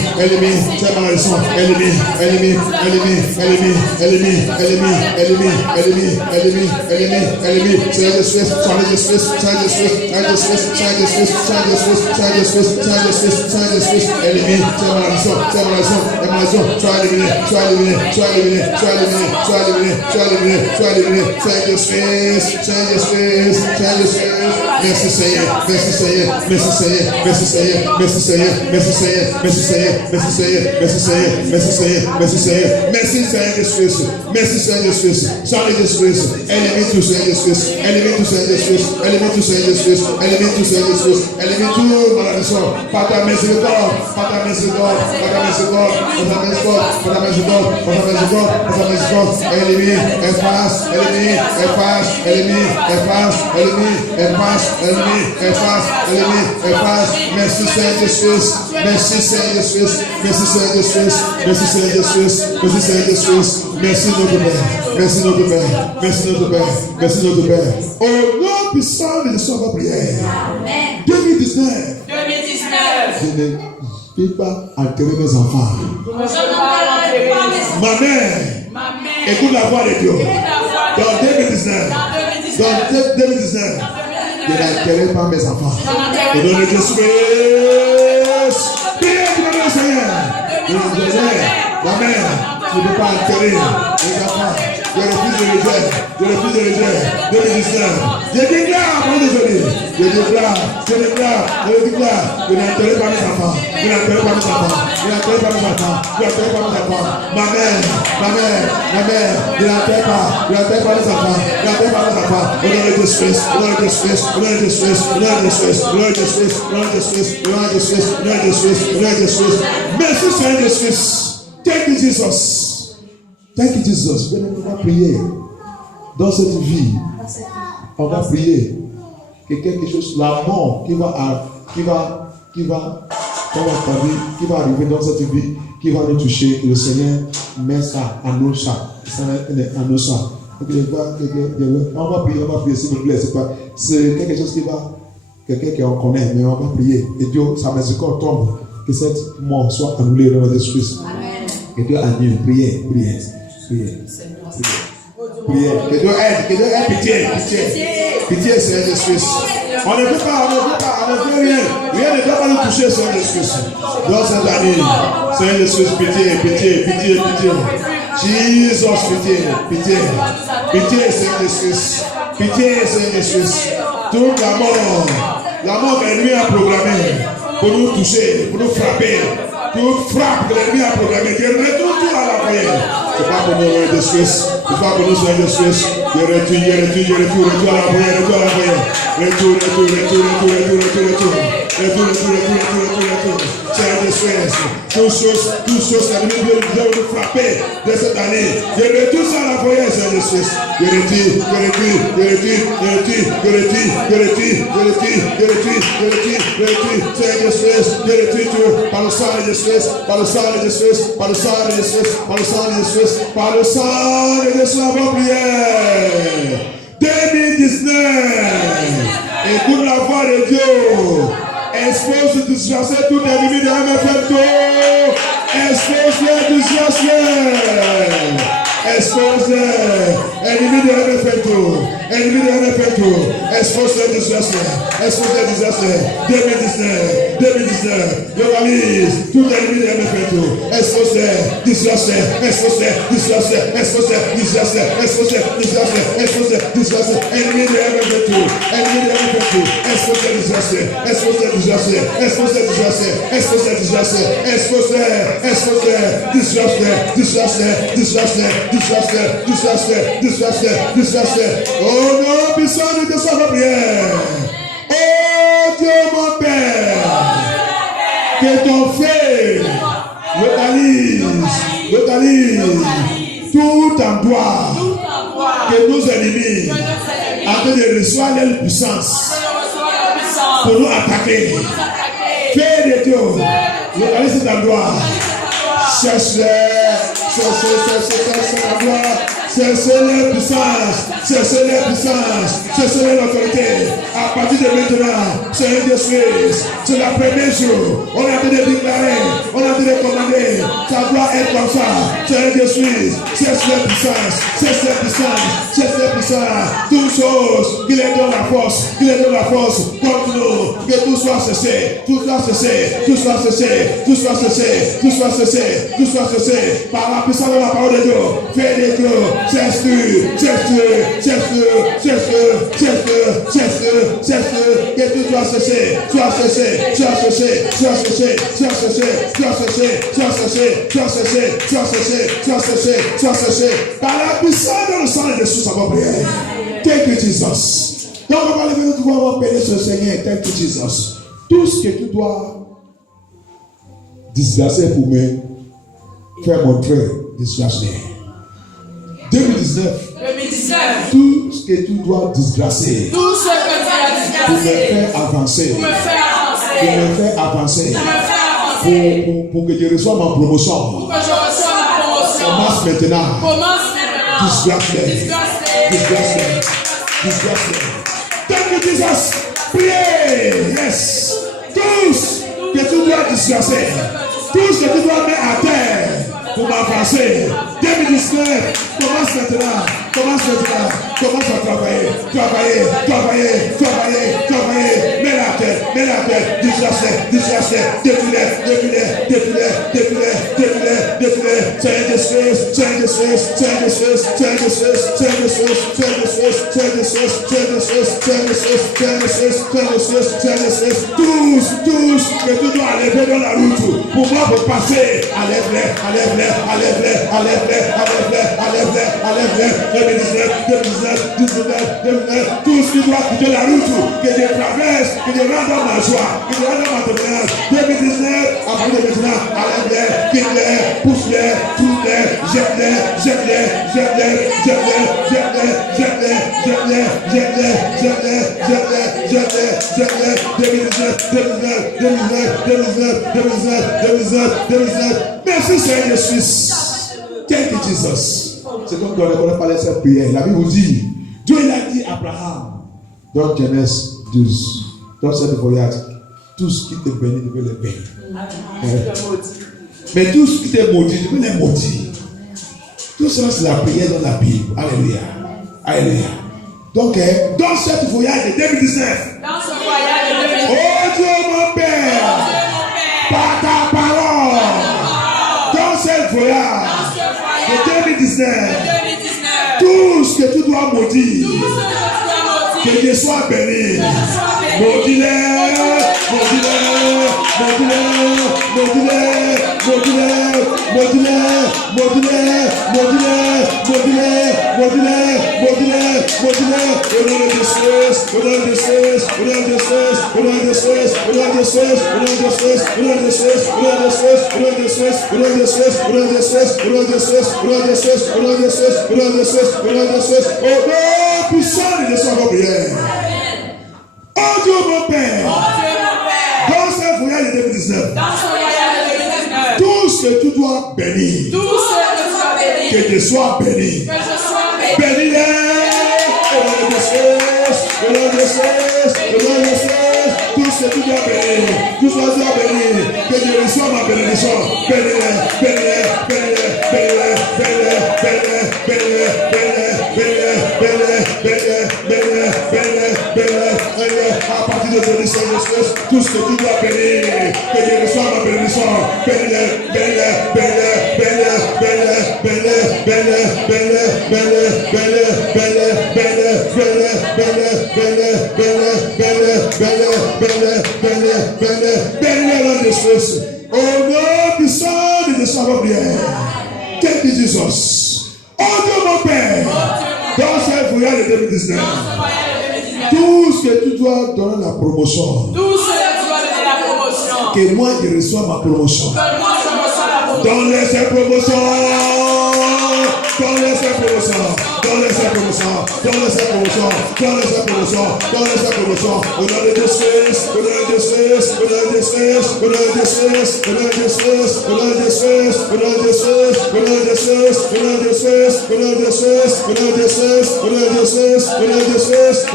cette malédiction. Élimine. Seigneur Jésus, Seigneur Jésus, Seigneur Jésus, Seigneur Jésus, Seigneur Jésus, Seigneur Jésus, Seigneur Jésus, Seigneur Jésus, Seigneur Jésus, élimine cette malédiction, cette malédiction, soit éliminé, soit éliminé, soit éliminé, soit éliminé, soit éliminé, soit éliminé, soit éliminé. Seigneur Jésus, Seigneur Jésus, Seigneur Jésus. Merci Seigneur, merci Seigneur, merci Seigneur, merci Seigneur, merci Seigneur, merci Seigneur, merci Seigneur, merci Seigneur, merci Seigneur, merci Seigneur, merci Seigneur, merci Seigneur Jésus, merci Seigneur Jésus, Seigneur Jésus, élimine tout Seigneur Jésus, élimine tout Seigneur Jésus, élimine tout Seigneur Jésus, élimine tout Seigneur Jésus, élimine tout malédiction, par ta miséricorde, par ta miséricorde, par ta miséricorde, par ta miséricorde, par ta miséricorde, par ta miséricorde, par ta miséricorde, élimine, efface, élimine, efface, élimine, efface, élimine, efface, élimine, efface, élimine, efface. Merci Seigneur Jésus, merci Seigneur Jésus, merci Seigneur Jésus, merci Seigneur Jésus, merci Seigneur Jésus, merci notre Père, merci notre Père, merci notre Père, merci notre Père. Au nom puissant de Jésus, ma prière. Amen. 2019. 2019. Je ne vais pas enterrer mes enfants. Ma mère, écoute la voix de Dieu. Dans 2019, dans 2019, je n'enterrerai pas mes enfants. Au nom de Jésus, priez pour le Seigneur. Ma mère, je ne peux pas enterrer mes enfants. Je refuse de le dire. 2019. Je déclare, je n'enterrerai pas mes enfants. Je n'enterrerai pas mes enfants. Ma mère, je n'enterrerai pas mes enfants. Au nom de Jésus, au nom de Jésus, au nom de Jésus, au nom de Jésus, au nom de Jésus, au nom de Jésus, au nom de Jésus, au nom de Jésus, au nom de Jésus. Merci Seigneur Jésus. Thank you Jesus. Thank you Jesus. Bien, on va prier. Dans cette vie, on va prier que quelque chose, la mort qui va arriver dans cette vie, qui va nous toucher, que le Seigneur met ça à nos chats. On va prier s'il vous plaît. C'est quelque chose qui va, quelqu'un qu'on connaît, mais on va prier. Et Dieu, sa miséricorde tombe, que cette mort soit annulée dans notre esprit. Que Dieu annule, priez. Que Dieu aide, pitié, Seigneur Jésus. On ne veut rien ne doit pas nous toucher, Seigneur Jésus. Dans cette année, Seigneur Jésus, pitié. Jesus, pitié, Seigneur Jésus. Toute la mort que l'ennemi a programmée pour nous toucher, pour nous frapper. Toute frappe que l'ennemi a programmée, Dieu retourne tout à la prière. Ce n'est pas pour nous soigner de Suisse. Ce n'est pas pour nous soigner de Suisse. Dieu retourne à la prière, retour à la prière. Retour. Seigneur de Suisse, toutes choses que l'ennemi veut nous frapper de cette année. Dieu retourne à la prière, Seigneur de Suisse. Dieu retire. Seigneur de Suisse, Dieu retire tout par le sang de Suisse, par le sang de Suisse, par le sang de Suisse, par le sang de Suisse, par le sang de Suisse, avant prière. 2019, écoute la voix de Dieu. Expose et disgracier tout ennemi de MFM. Expose-les, disgracier. Expose-les, ennemi de MFM. Ennemi de MFM. Expose-les, disgracier. Expose-les, disgracier. 2019. Localise tout ennemi de MFM. Expose-les, disgracier. Expose-les, disgracier. Expose-les, disgracier. Expose-les, disgracier. Expose-les, disgracier. Ennemi de MFM. Ennemi de MFM. Expose-les, disgracier. Expose-les, disgracier. Expose-les, disgracier. Expose-les, disgracier. Disgracier. Oh non, puissant de sa prière. Oh Dieu mon Père, que ton feu localise tout endroit que nos ennemis afin de recevoir leur puissance pour nous attaquer. Feu de Dieu, localise cet endroit. Cherche les puissances, cherchez l'autorité. À partir de maintenant, Seigneur de Suisse, c'est la première jour. On a été déclaré, on a été commandé. Ça doit être comme ça. Seigneur de Suisse, cherche les puissances. Toutes choses qui les donnent la force contre nous. Que tout soit cessé, par la puissance de la parole de Dieu. Fais de Dieu. Que tout soit cessé. Par la puissance de le sang de Jésus, ça va prier. Thank you, Jesus. Donc, on va lever notre voix, on va bénir ce Seigneur. Thank you, Jesus. Tout ce que tu dois disgracier pour me faire montrer disgracier. 2019. Tout ce que tu dois disgracier. Tout ce que tu as disgracé. Pour me faire avancer. Pour que je reçoive ma promotion. Commence maintenant. Disgracier. Thank you, Jesus. Priez. Yes. Tous que tu dois disgracier. Tout ce que tu dois mettre à terre pour m'avancer. 2019, commence maintenant. Commence à travailler. Mets la tête. Disgracier. Défilé. Seigneur de Suisse. Tous, que tu dois lever dans la route pour moi pour passer. Enlève-les. 2019. Tout ce qui doit quitter la route, que je traverse, que je rentre dans ma joie, que je rentre dans ma témoignage. 2019, à partir de maintenant, enlève-les, quitte-les, pousse-les, trouve-les, jette-les. 2019. Merci Seigneur de Suisse. Thank you, Jesus. C'est comme on ne connaît pas les sept prières. La Bible vous dit, Dieu il a dit à Abraham, dans Genèse 12, dans cette voyage, tout ce qui te bénit, tu peux les bénir. Mais tout ce qui te maudit, tu peux les maudire. Tout cela, c'est la prière dans la Bible. Alléluia. Donc, dans cette voyage de 2019, oh Dieu mon Père, par ta parole, dans cette voyage de 2019, tout ce que tu dois maudire, que je sois béni, maudis-les. puissant de sa prière. Oh Dieu mon Père, dans ce voyage de 2019, tout ce que tu dois bénir, que je sois béni, bénis-les, tout ce que tu dois bénir, tout ce que tu dois bénir, que je reçois ma bénédiction, à partir de ce Jésus, tout ce que tu dois bénir, que je reçois ma bénédiction, au nom puissant de sa prière. Thank you, Jesus. Oh Dieu mon Père, dans ce voyage de 2019, tout ce que tu dois donner la promotion, que moi je reçois ma promotion, donne-les cette promotion, donne-les cette promotion, donne-les cette promotion, donne-les cette promotion, donne-les cette promotion, donne-les cette promotion, au nom de Jésus, au nom de Jésus, au nom de Jésus, au nom de Jésus, au nom de Jésus, au nom de Jésus, au nom de Jésus, au nom de Jésus, au nom de Jésus, au nom de Jésus, au nom de Jésus, au nom de Jésus, au nom de Jésus, au nom de Jésus, au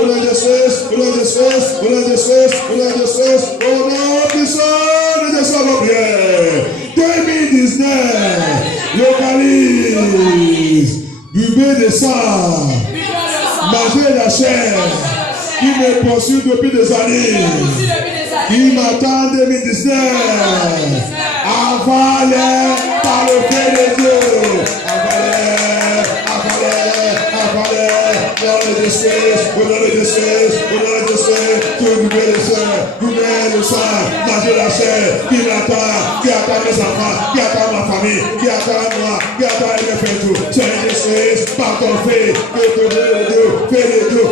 nom de Jésus, au nom de Jésus, au nom de Jésus, au nom puissant de sa prière. 2019, localise, buvez de sang, mangez la chair, qui me poursuit depuis des années, qui m'attend en 2019, avalez par le feu de Dieu, dans le décès, tout le sang, manger la chair, qui attend mes enfants, qui attend ma famille, qui attend moi, qui attend mes frères, c'est un décès, par ton fait, que ton fais les deux,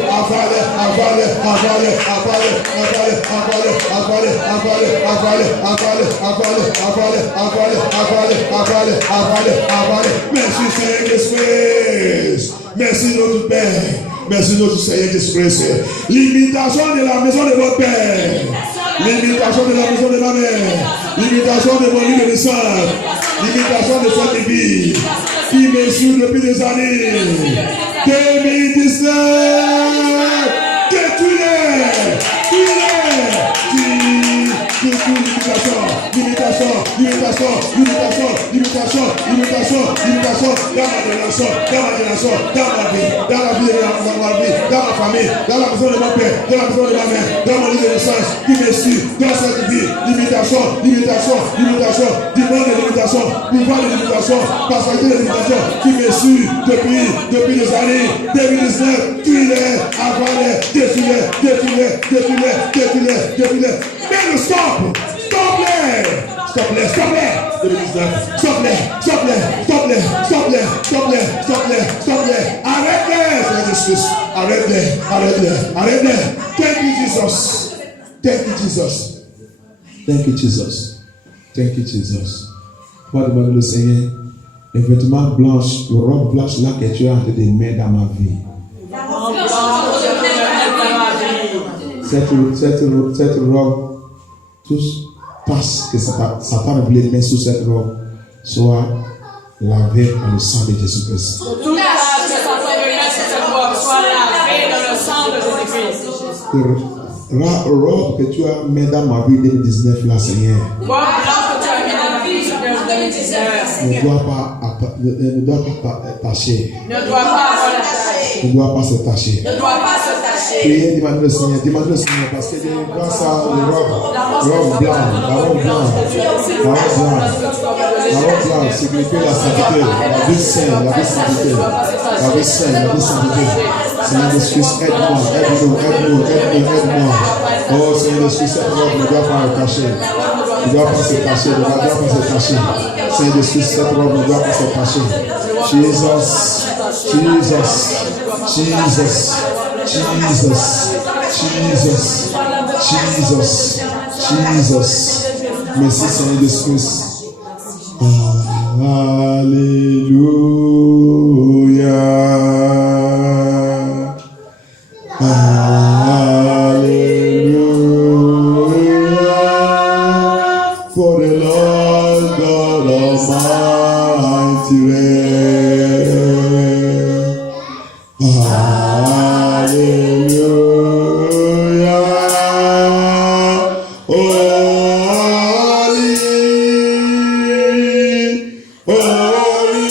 avale, merci Seigneur Jésus-Christ, merci notre Père. Merci notre Seigneur Jésus-Christ. L'imitation de la maison de votre Père. L'imitation de la maison de ma mère. L'imitation de mon lit de sang. L'imitation de cette vie qui me suit depuis des années. 2019. Que tu l'es. Limitation dans ma génération, dans ma vie, dans ma famille, dans la maison de mon père, dans la maison de ma mère, dans mon lit de naissance, qui me suit dans cette vie. Limitation, demande de limitation, pouvoir de limitation, passage de limitation, qui me suit depuis des années. 2019, tuez-les, avalez, détruis-les. Mais le stop! Arrête-les. Thank you, Jesus. Pour demander le Seigneur, les vêtements blanches, le robe blanche là que tu as en train de mettre dans ma vie. Cette robe, tous parce que Satan voulait mettre sous cette robe soit lavé par le sang de Jésus-Christ. Tout parce que Satan veut mettre sur cette robe soit lavé dans le sang de Jésus-Christ. La robe que tu as mis dans ma vie 2019 là, Seigneur, ne doit pas tacher. Ne doit pas se tacher. Priez, demandez le Seigneur, parce que je vois ça, la robe blanche, signifie la sainteté, la vie sainte. Seigneur Jésus-Christ, aide-nous. Oh Seigneur Jésus-Christ, cette robe ne doit pas être cachée. ne doit pas se cacher, ne doit pas se cacher. Saint-Esprit, cette robe ne doit pas se cacher. Jesus, Jesus, Jesus, Jesus, Jesus, Jesus, Jesus. Merci Saint-Esprit. Alléluia. Alléluia. For the Lord God Almighty reigns. Hallelujah. Holy, holy,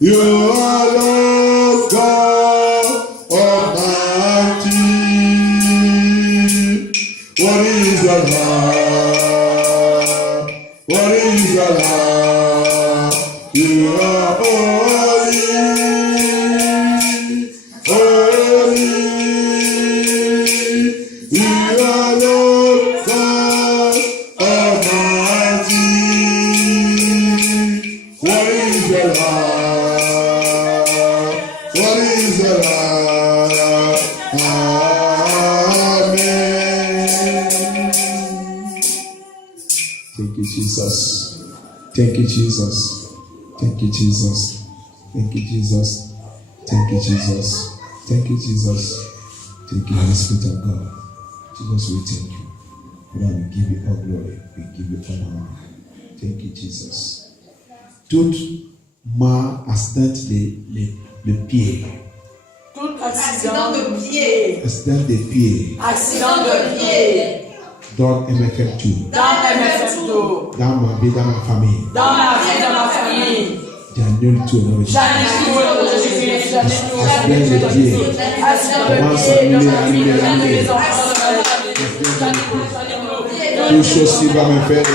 you are Lord God Almighty. What is the Lord? What is the Lord? You are holy, holy. You are Lord God Almighty. What is the Lord? What is the Lord? Amen. Thank you, Jesus. Thank you, Jesus. Thank you, Jesus. Thank you, Jesus. Thank you, Jesus. Thank you, Jesus. Thank you, Holy Spirit of God. Jesus, we thank you. Father, we give you all glory. We give you honor. Thank you, Jesus. Toute main accident le pied. Tout accident de pied. Accident de pied. Accident de pied. Dans MFF2. Dans MFF2. Dans ma vie, dans ma famille. Dans ma vie, dans ma famille. J'annule tout au nom de Jésus. J'annule tout au nom de Jésus. J'annule tout au nom de Accident de pied. Accident de Commence à pied. annuler, Dans ma vie, annuler, j'annule annuler. les enfants de ma famille. Toute chose qui va me faire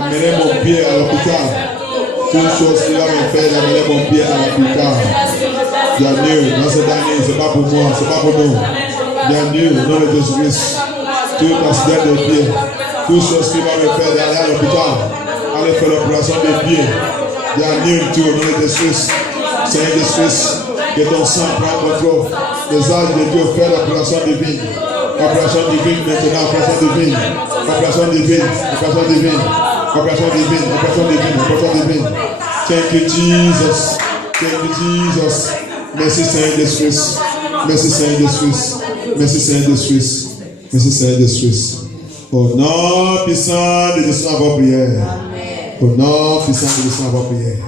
amener mon pied à l'hôpital. Toute chose qui va me faire amener mon pied à l'hôpital. J'annule. Dans cette année, c'est pas pour moi, c'est pas pour nous. J'annule au nom de Jésus-Christ. Tout accident de pied. Toute chose qui va me faire aller à l'hôpital. Aller faire l'opération des pieds. J'annule tout au nom de Jésus-Christ. Saint-Jésus, que ton sang prenne contrôle. Les âges de Dieu faire l'opération divine. Opération divine maintenant, opération divine. Opération divine, opération divine. Opération divine, opération divine, opération divine. Thank you, Jesus. Thank you, Jesus. Merci Saint-Esprit. Merci Saint-Esprit. Merci Saint-Esprit. Merci Saint-Esprit. Au nom puissant de Jésus, à vos prières. Au nom puissant de Jésus, à vos prières.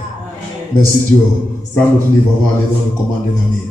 Merci Dieu. Prends notre livre, on va aller dans le commande de l'année.